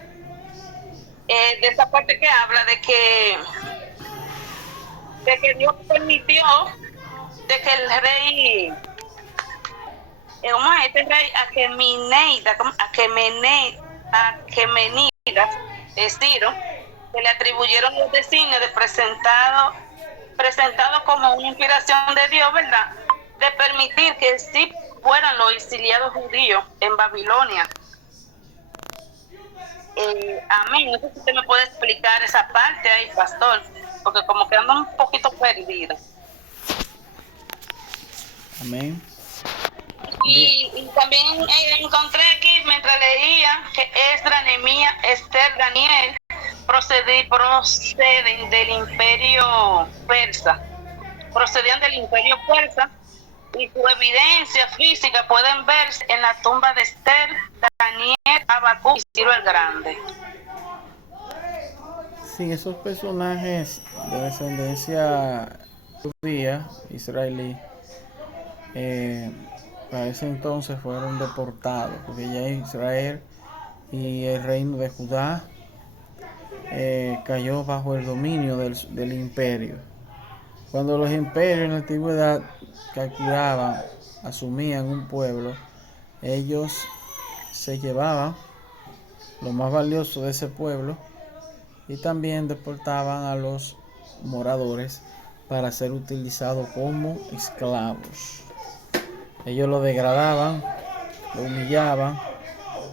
de esa parte que habla de que Dios permitió de que el rey, este rey Aquemenidas, Ciro, que le atribuyeron los designios de presentado como una inspiración de Dios, ¿verdad?, de permitir que sí fueran los exiliados judíos en Babilonia. Amén. No sé si usted me puede explicar esa parte ahí, pastor, porque como que ando un poquito perdida. Amén. Y también encontré aquí, mientras leía, que Esdras, Nehemías, Esther, Daniel proceden del imperio persa. Procedían del imperio persa, y su evidencia física pueden verse en la tumba de Esther, Daniel, Habacuc y Ciro el Grande. Sí, esos personajes de descendencia judía, israelí, para ese entonces fueron deportados, porque ya Israel y el reino de Judá cayó bajo el dominio del imperio. Cuando los imperios en la antigüedad capturaban, asumían un pueblo, ellos se llevaban lo más valioso de ese pueblo y también deportaban a los moradores para ser utilizados como esclavos. Ellos lo degradaban, lo humillaban,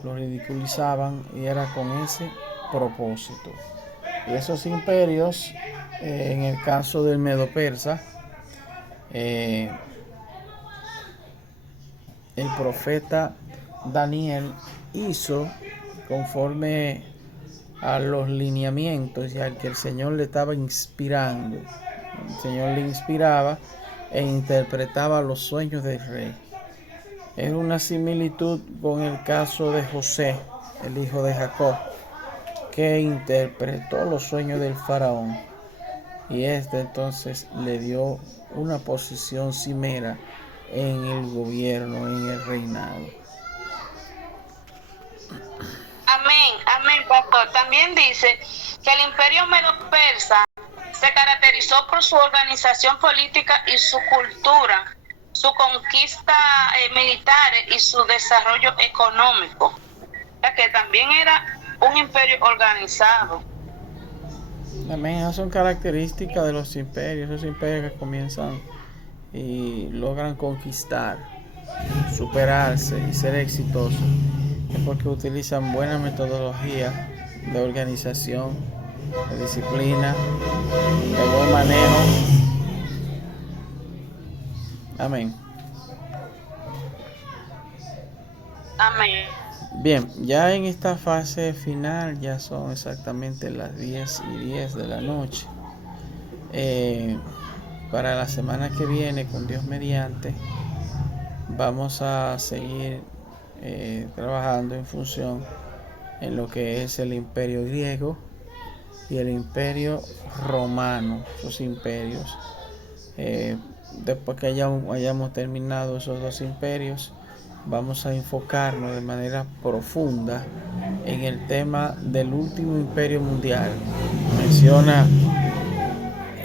lo ridiculizaban, y era con ese propósito. Y esos imperios, en el caso del Medo-Persa, el profeta Daniel hizo conforme a los lineamientos y al que el Señor le estaba inspirando. El Señor le inspiraba e interpretaba los sueños del rey. Es una similitud con el caso de José, el hijo de Jacob, que interpretó los sueños del faraón, y entonces le dio una posición cimera en el gobierno, en el reinado. Amén, pastor. También dice que el imperio medo-persa se caracterizó por su organización política y su cultura, su conquista militar y su desarrollo económico, o sea que también era un imperio organizado. También esas son características de los imperios, esos imperios que comienzan y logran conquistar, superarse y ser exitosos, es porque utilizan buena metodología de organización, de disciplina, de buen manejo. Amén. Amén. Bien, ya en esta fase final ya son exactamente las 10:10 de la noche. Para la semana que viene, con Dios mediante, vamos a seguir trabajando en función en lo que es el imperio griego y el imperio romano, esos imperios. Después que hayamos terminado esos dos imperios, vamos a enfocarnos de manera profunda en el tema del último imperio mundial. Menciona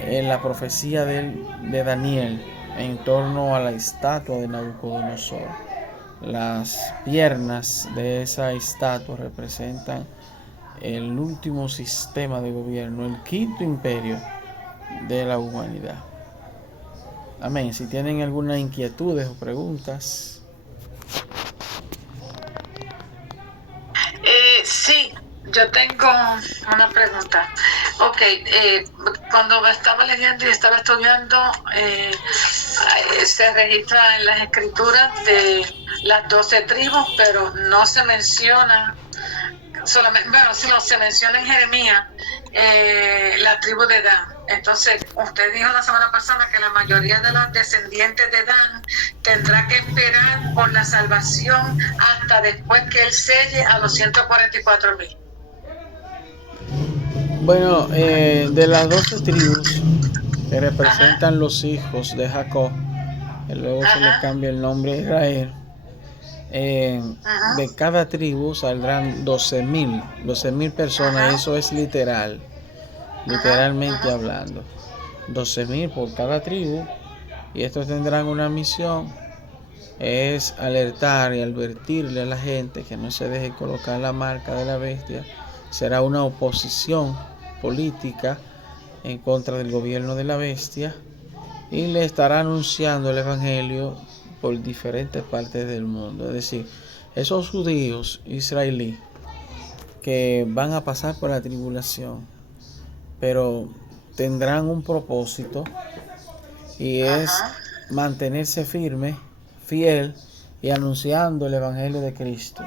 en la profecía de Daniel en torno a la estatua de Nabucodonosor. Las piernas de esa estatua representan el último sistema de gobierno, el quinto imperio de la humanidad. Amén. Si tienen alguna inquietudes o preguntas. Sí, yo tengo una pregunta. Ok, cuando estaba leyendo y estaba estudiando, se registra en las escrituras de las 12 tribus, pero no se menciona, solamente, bueno, sí, se menciona en Jeremías la tribu de Dan. Entonces, usted dijo la semana pasada que la mayoría de los descendientes de Dan tendrá que esperar por la salvación hasta después que él selle a los 144,000. Bueno, de las 12 tribus que representan los hijos de Jacob, que luego se le cambia el nombre a Israel, de cada tribu saldrán 12,000 personas. Eso es literalmente hablando, 12,000 por cada tribu, y estos tendrán una misión, es alertar y advertirle a la gente que no se deje colocar la marca de la bestia. Será una oposición política en contra del gobierno de la bestia, y le estará anunciando el evangelio por diferentes partes del mundo. Es decir, esos judíos israelíes que van a pasar por la tribulación, pero tendrán un propósito, y es mantenerse firme, fiel, y anunciando el evangelio de Cristo.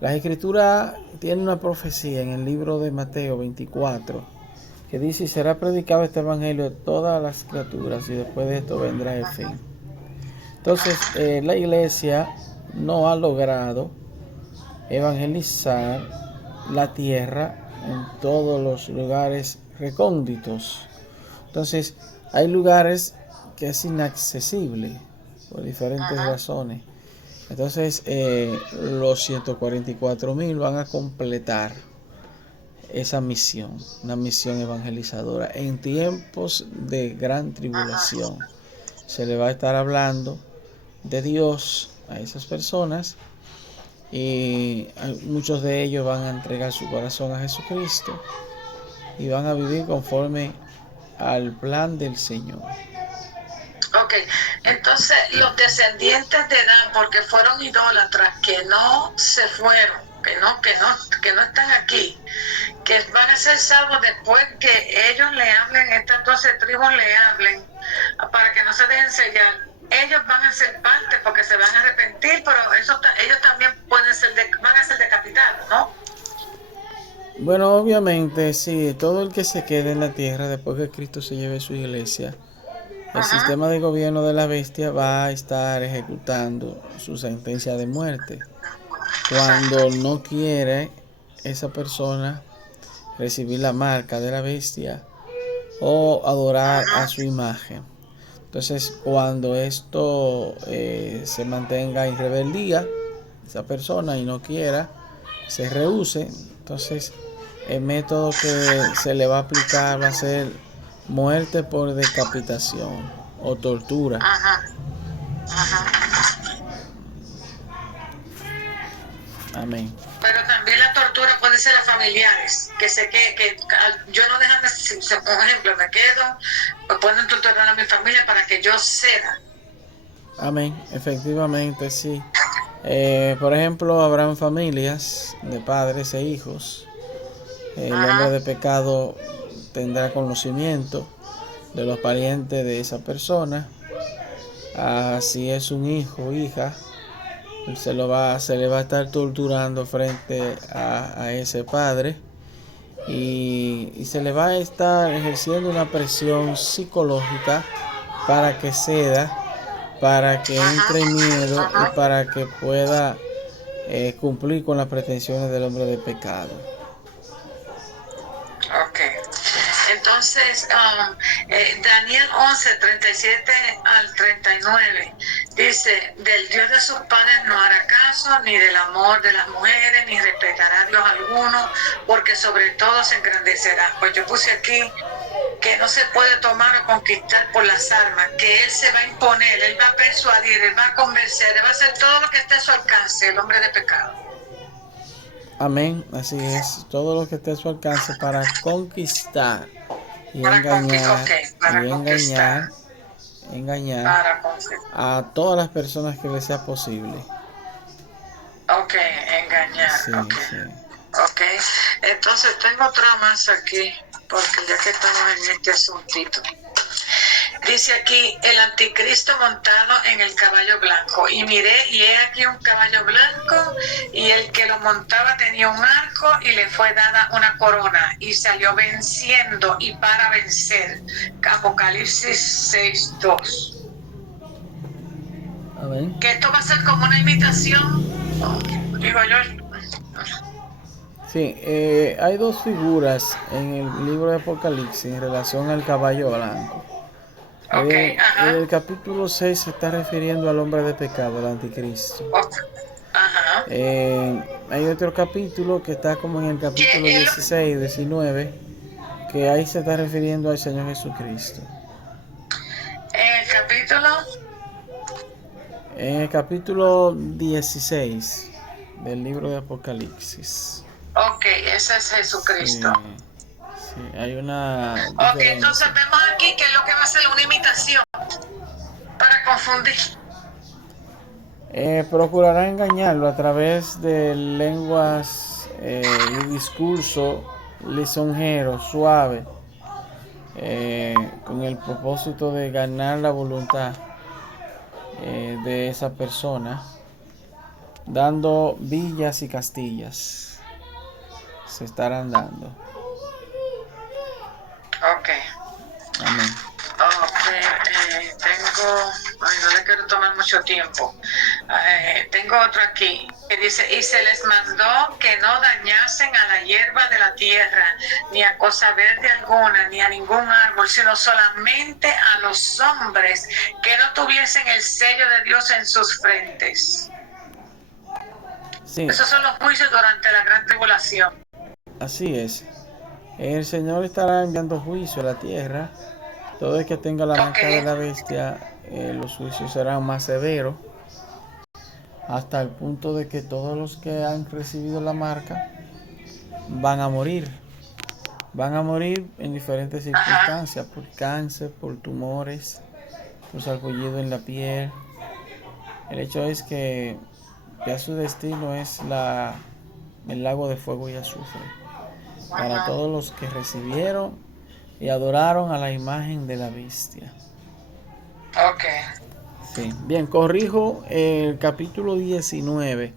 Las escrituras tienen una profecía en el libro de Mateo 24 que dice: será predicado este evangelio a todas las criaturas, y después de esto vendrá el fin. Entonces, la iglesia no ha logrado evangelizar la tierra en todos los lugares recónditos. Entonces, hay lugares que es inaccesible por diferentes razones. Entonces, los 144,000 van a completar esa misión, una misión evangelizadora. En tiempos de gran tribulación se le va a estar hablando de Dios a esas personas, y muchos de ellos van a entregar su corazón a Jesucristo y van a vivir conforme al plan del Señor. Ok, entonces los descendientes de Dan, porque fueron idólatras, que no se fueron, que no están aquí, que van a ser salvos después que ellos le hablen, estas 12 tribus le hablen, para que no se dejen sellar. Ellos van a ser parte porque se van a arrepentir, pero ellos también van a ser decapitados, ¿no? Bueno, obviamente, sí, todo el que se quede en la tierra después que Cristo se lleve su iglesia, el sistema de gobierno de la bestia va a estar ejecutando su sentencia de muerte cuando no quiere esa persona recibir la marca de la bestia o adorar a su imagen. Entonces, cuando esto se mantenga en rebeldía, esa persona, y no quiera, se rehúse, entonces el método que se le va a aplicar va a ser muerte por decapitación o tortura. Amén. Pero también la tortura puede ser a familiares, que yo no dejan de, por ejemplo, me quedo, me pueden torturar a mi familia para que yo ceda. Amén, efectivamente, sí. Por ejemplo, habrán familias de padres e hijos. El hombre de pecado tendrá conocimiento de los parientes de esa persona. Si es un hijo o hija, se le va a estar torturando frente a ese padre, y se le va a estar ejerciendo una presión psicológica para que ceda, para que entre en miedo y para que pueda cumplir con las pretensiones del hombre de pecado. Ok. Entonces, Daniel 11, 37 al 39 dice: del Dios de sus padres no hará caso, ni del amor de las mujeres, ni respetará a Dios alguno, porque sobre todo se engrandecerá. Pues yo puse aquí que no se puede tomar o conquistar por las armas, que Él se va a imponer, Él va a persuadir, Él va a convencer, Él va a hacer todo lo que esté a su alcance, el hombre de pecado. Amén, así es, todo lo que esté a su alcance para conquistar y Para engañar, para y conquistar. engañar Para conquistar. a todas las personas que le sea posible. Ok, engañar. Sí, Ok. sí. Ok, entonces tengo otra más aquí, porque ya que estamos en este asuntito. Dice aquí, el anticristo montado en el caballo blanco. Y miré, y he aquí un caballo blanco, y el que lo montaba tenía un arco, y le fue dada una corona, y salió venciendo y para vencer. Apocalipsis 6:2. Amén. Que esto va a ser como una imitación, digo yo. Sí, hay dos figuras en el libro de Apocalipsis en relación al caballo blanco. Ok, ajá. En el capítulo 6 se está refiriendo al hombre de pecado, al anticristo. Ajá. Hay otro capítulo que está como en el capítulo 16, 19, que ahí se está refiriendo al Señor Jesucristo. En el capítulo 16 del libro de Apocalipsis. Ok, ese es Jesucristo. Sí, hay una diferencia. Ok, entonces vemos aquí que es lo que va a ser una imitación para confundir. Procurará engañarlo a través de lenguas y discurso lisonjero, suave, con el propósito de ganar la voluntad de esa persona, dando villas y castillas. Se estarán dando. Ok. Amén. No le quiero tomar mucho tiempo. Tengo otro aquí que dice, y se les mandó que no dañasen a la hierba de la tierra, ni a cosa verde alguna, ni a ningún árbol, sino solamente a los hombres que no tuviesen el sello de Dios en sus frentes. Sí. Esos son los juicios durante la gran tribulación. Así es. El Señor estará enviando juicio a la tierra. Todo el que tenga la marca de la bestia, los juicios serán más severos, hasta el punto de que todos los que han recibido la marca van a morir. Van a morir en diferentes circunstancias, por cáncer, por tumores, por sarpullido en la piel. El hecho es que ya su destino es el lago de fuego y azufre. Para todos los que recibieron y adoraron a la imagen de la bestia. Ok. Sí. Bien, corrijo el capítulo 19.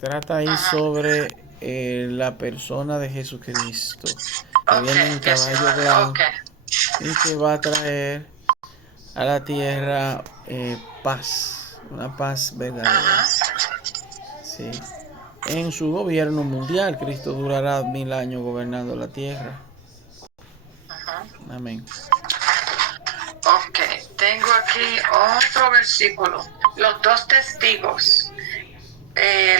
Trata ahí sobre la persona de Jesucristo, que viene en caballo blanco y que va a traer a la tierra paz, una paz verdadera. Sí. En su gobierno mundial, Cristo durará 1000 años gobernando la tierra. Amén. Ok, tengo aquí otro versículo. Los dos testigos.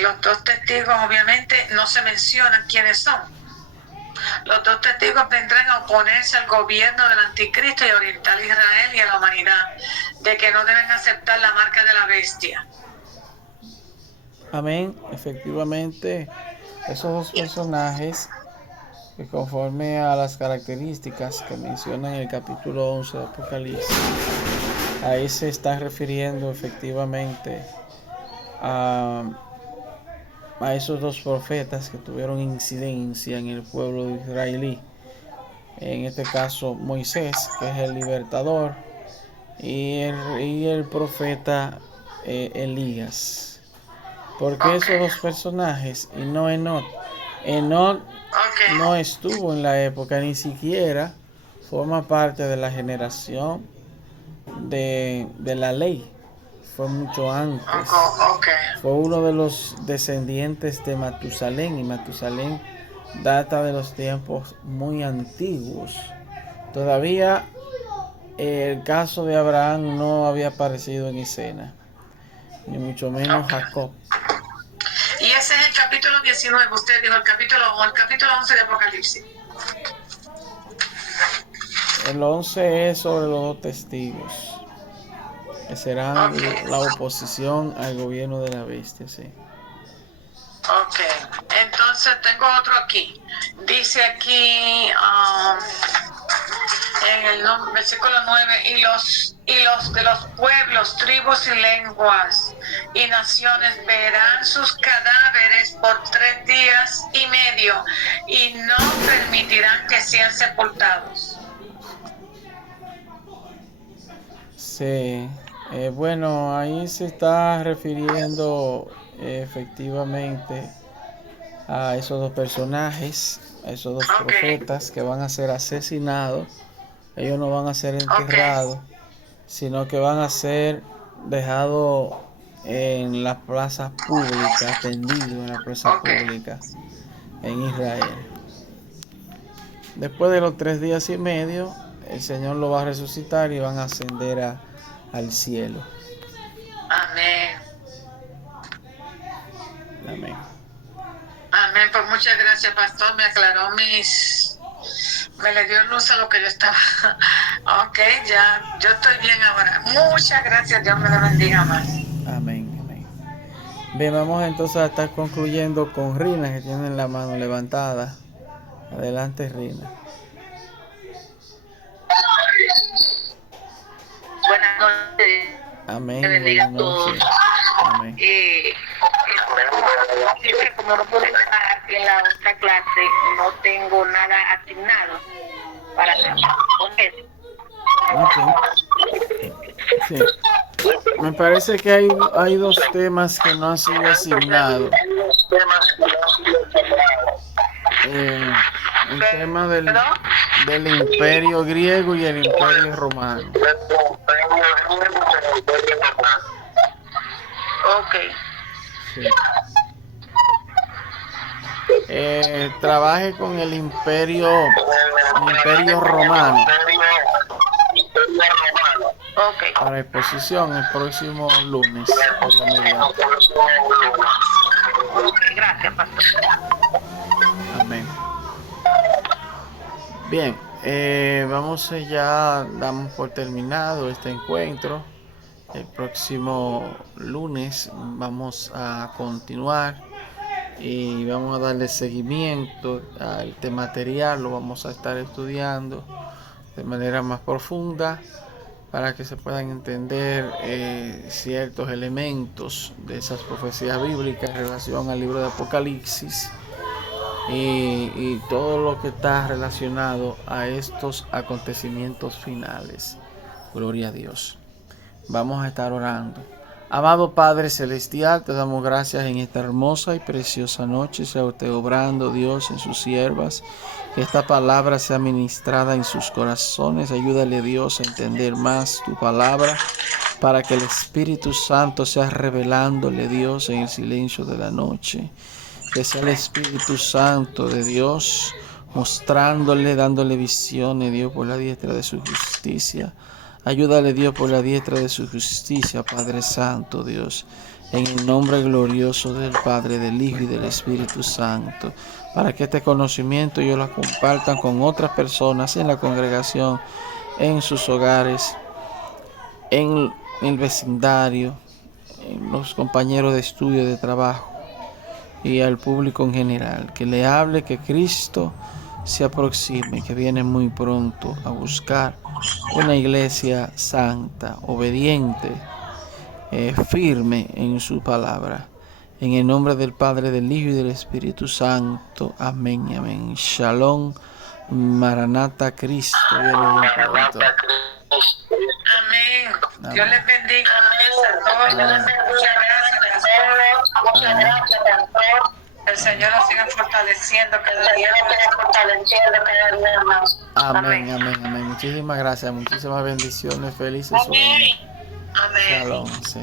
Los dos testigos obviamente no se mencionan quiénes son. Los dos testigos vendrán a oponerse al gobierno del anticristo y a orientar a Israel y a la humanidad de que no deben aceptar la marca de la bestia. Amén. Efectivamente, esos dos personajes, que conforme a las características que menciona en el capítulo 11 de Apocalipsis, ahí se está refiriendo efectivamente a esos dos profetas que tuvieron incidencia en el pueblo israelí. En este caso Moisés, que es el libertador, y el profeta Elías. Porque esos dos personajes y no Enoch? Enoch no estuvo en la época, ni siquiera forma parte de la generación de la ley. Fue mucho antes. Fue uno de los descendientes de Matusalén, y Matusalén data de los tiempos muy antiguos. Todavía el caso de Abraham no había aparecido en escena, ni mucho menos Jacob. Y ese es el capítulo 19, usted dijo el capítulo 11 de Apocalipsis. El 11 es sobre los 2 testigos, que serán Ok. la oposición al gobierno de la bestia, sí. Ok, entonces tengo otro aquí. Dice aquí en el versículo 9, y los de los pueblos, tribus y lenguas y naciones verán sus cadáveres por 3 días y medio y no permitirán que sean sepultados. Sí, bueno, ahí se está refiriendo efectivamente a esos 2 personajes, a esos 2 Ok, profetas que van a ser asesinados. Ellos no van a ser ok, enterrados, sino que van a ser dejados en las plazas públicas, tendidos en la plaza ok, pública en Israel. Después de los 3 días y medio, el Señor lo va a resucitar y van a ascender al cielo. amén. Amén. Amén, pues muchas gracias, pastor. Me aclaró me le dio luz a lo que yo estaba. Ok, ya, yo estoy bien ahora. Muchas gracias, Dios me la bendiga más. Amén. Amén. Bien, vamos entonces a estar concluyendo con Rina, que tiene la mano levantada. Adelante, Rina. Buenas noches. Amén. Buenas noches. Amén. Como no pude estar en la otra clase, no tengo nada asignado para eso. Ok. Sí. Me parece que hay 2 temas que no han sido asignados. El tema del imperio griego y el imperio romano. Ok. Sí. Trabaje con el imperio romano Ok. para exposición el próximo lunes por la medianoche. Ok, gracias, pastor. Amén. Bien, vamos ya, damos por terminado este encuentro. El próximo lunes vamos a continuar y vamos a darle seguimiento a este material. Lo vamos a estar estudiando de manera más profunda para que se puedan entender ciertos elementos de esas profecías bíblicas en relación al libro de Apocalipsis y todo lo que está relacionado a estos acontecimientos finales. Gloria a Dios. Vamos a estar orando. Amado Padre Celestial, te damos gracias en esta hermosa y preciosa noche. Sea usted obrando, Dios, en sus siervas. Que esta palabra sea ministrada en sus corazones. Ayúdale, Dios, a entender más tu palabra, para que el Espíritu Santo sea revelándole, Dios, en el silencio de la noche. Que sea el Espíritu Santo de Dios mostrándole, dándole visiones, Dios, por la diestra de su justicia. Ayúdale, Dios, por la diestra de su justicia, Padre Santo, Dios, en el nombre glorioso del Padre, del Hijo y del Espíritu Santo, para que este conocimiento ellos lo compartan con otras personas en la congregación, en sus hogares, en el vecindario, en los compañeros de estudio, de trabajo y al público en general. Que le hable que Cristo se aproxime, que viene muy pronto a buscar una iglesia santa, obediente, firme en su palabra. En el nombre del Padre, del Hijo y del Espíritu Santo. Amén y amén. Shalom, Maranata, Cristo viene muy pronto. Amén. Dios les bendiga a todos. Muchas gracias. El Señor nos siga fortaleciendo cada día más. Amén, amén, amén. Muchísimas gracias, muchísimas bendiciones, felices sueños. Amén. Shalom, sí.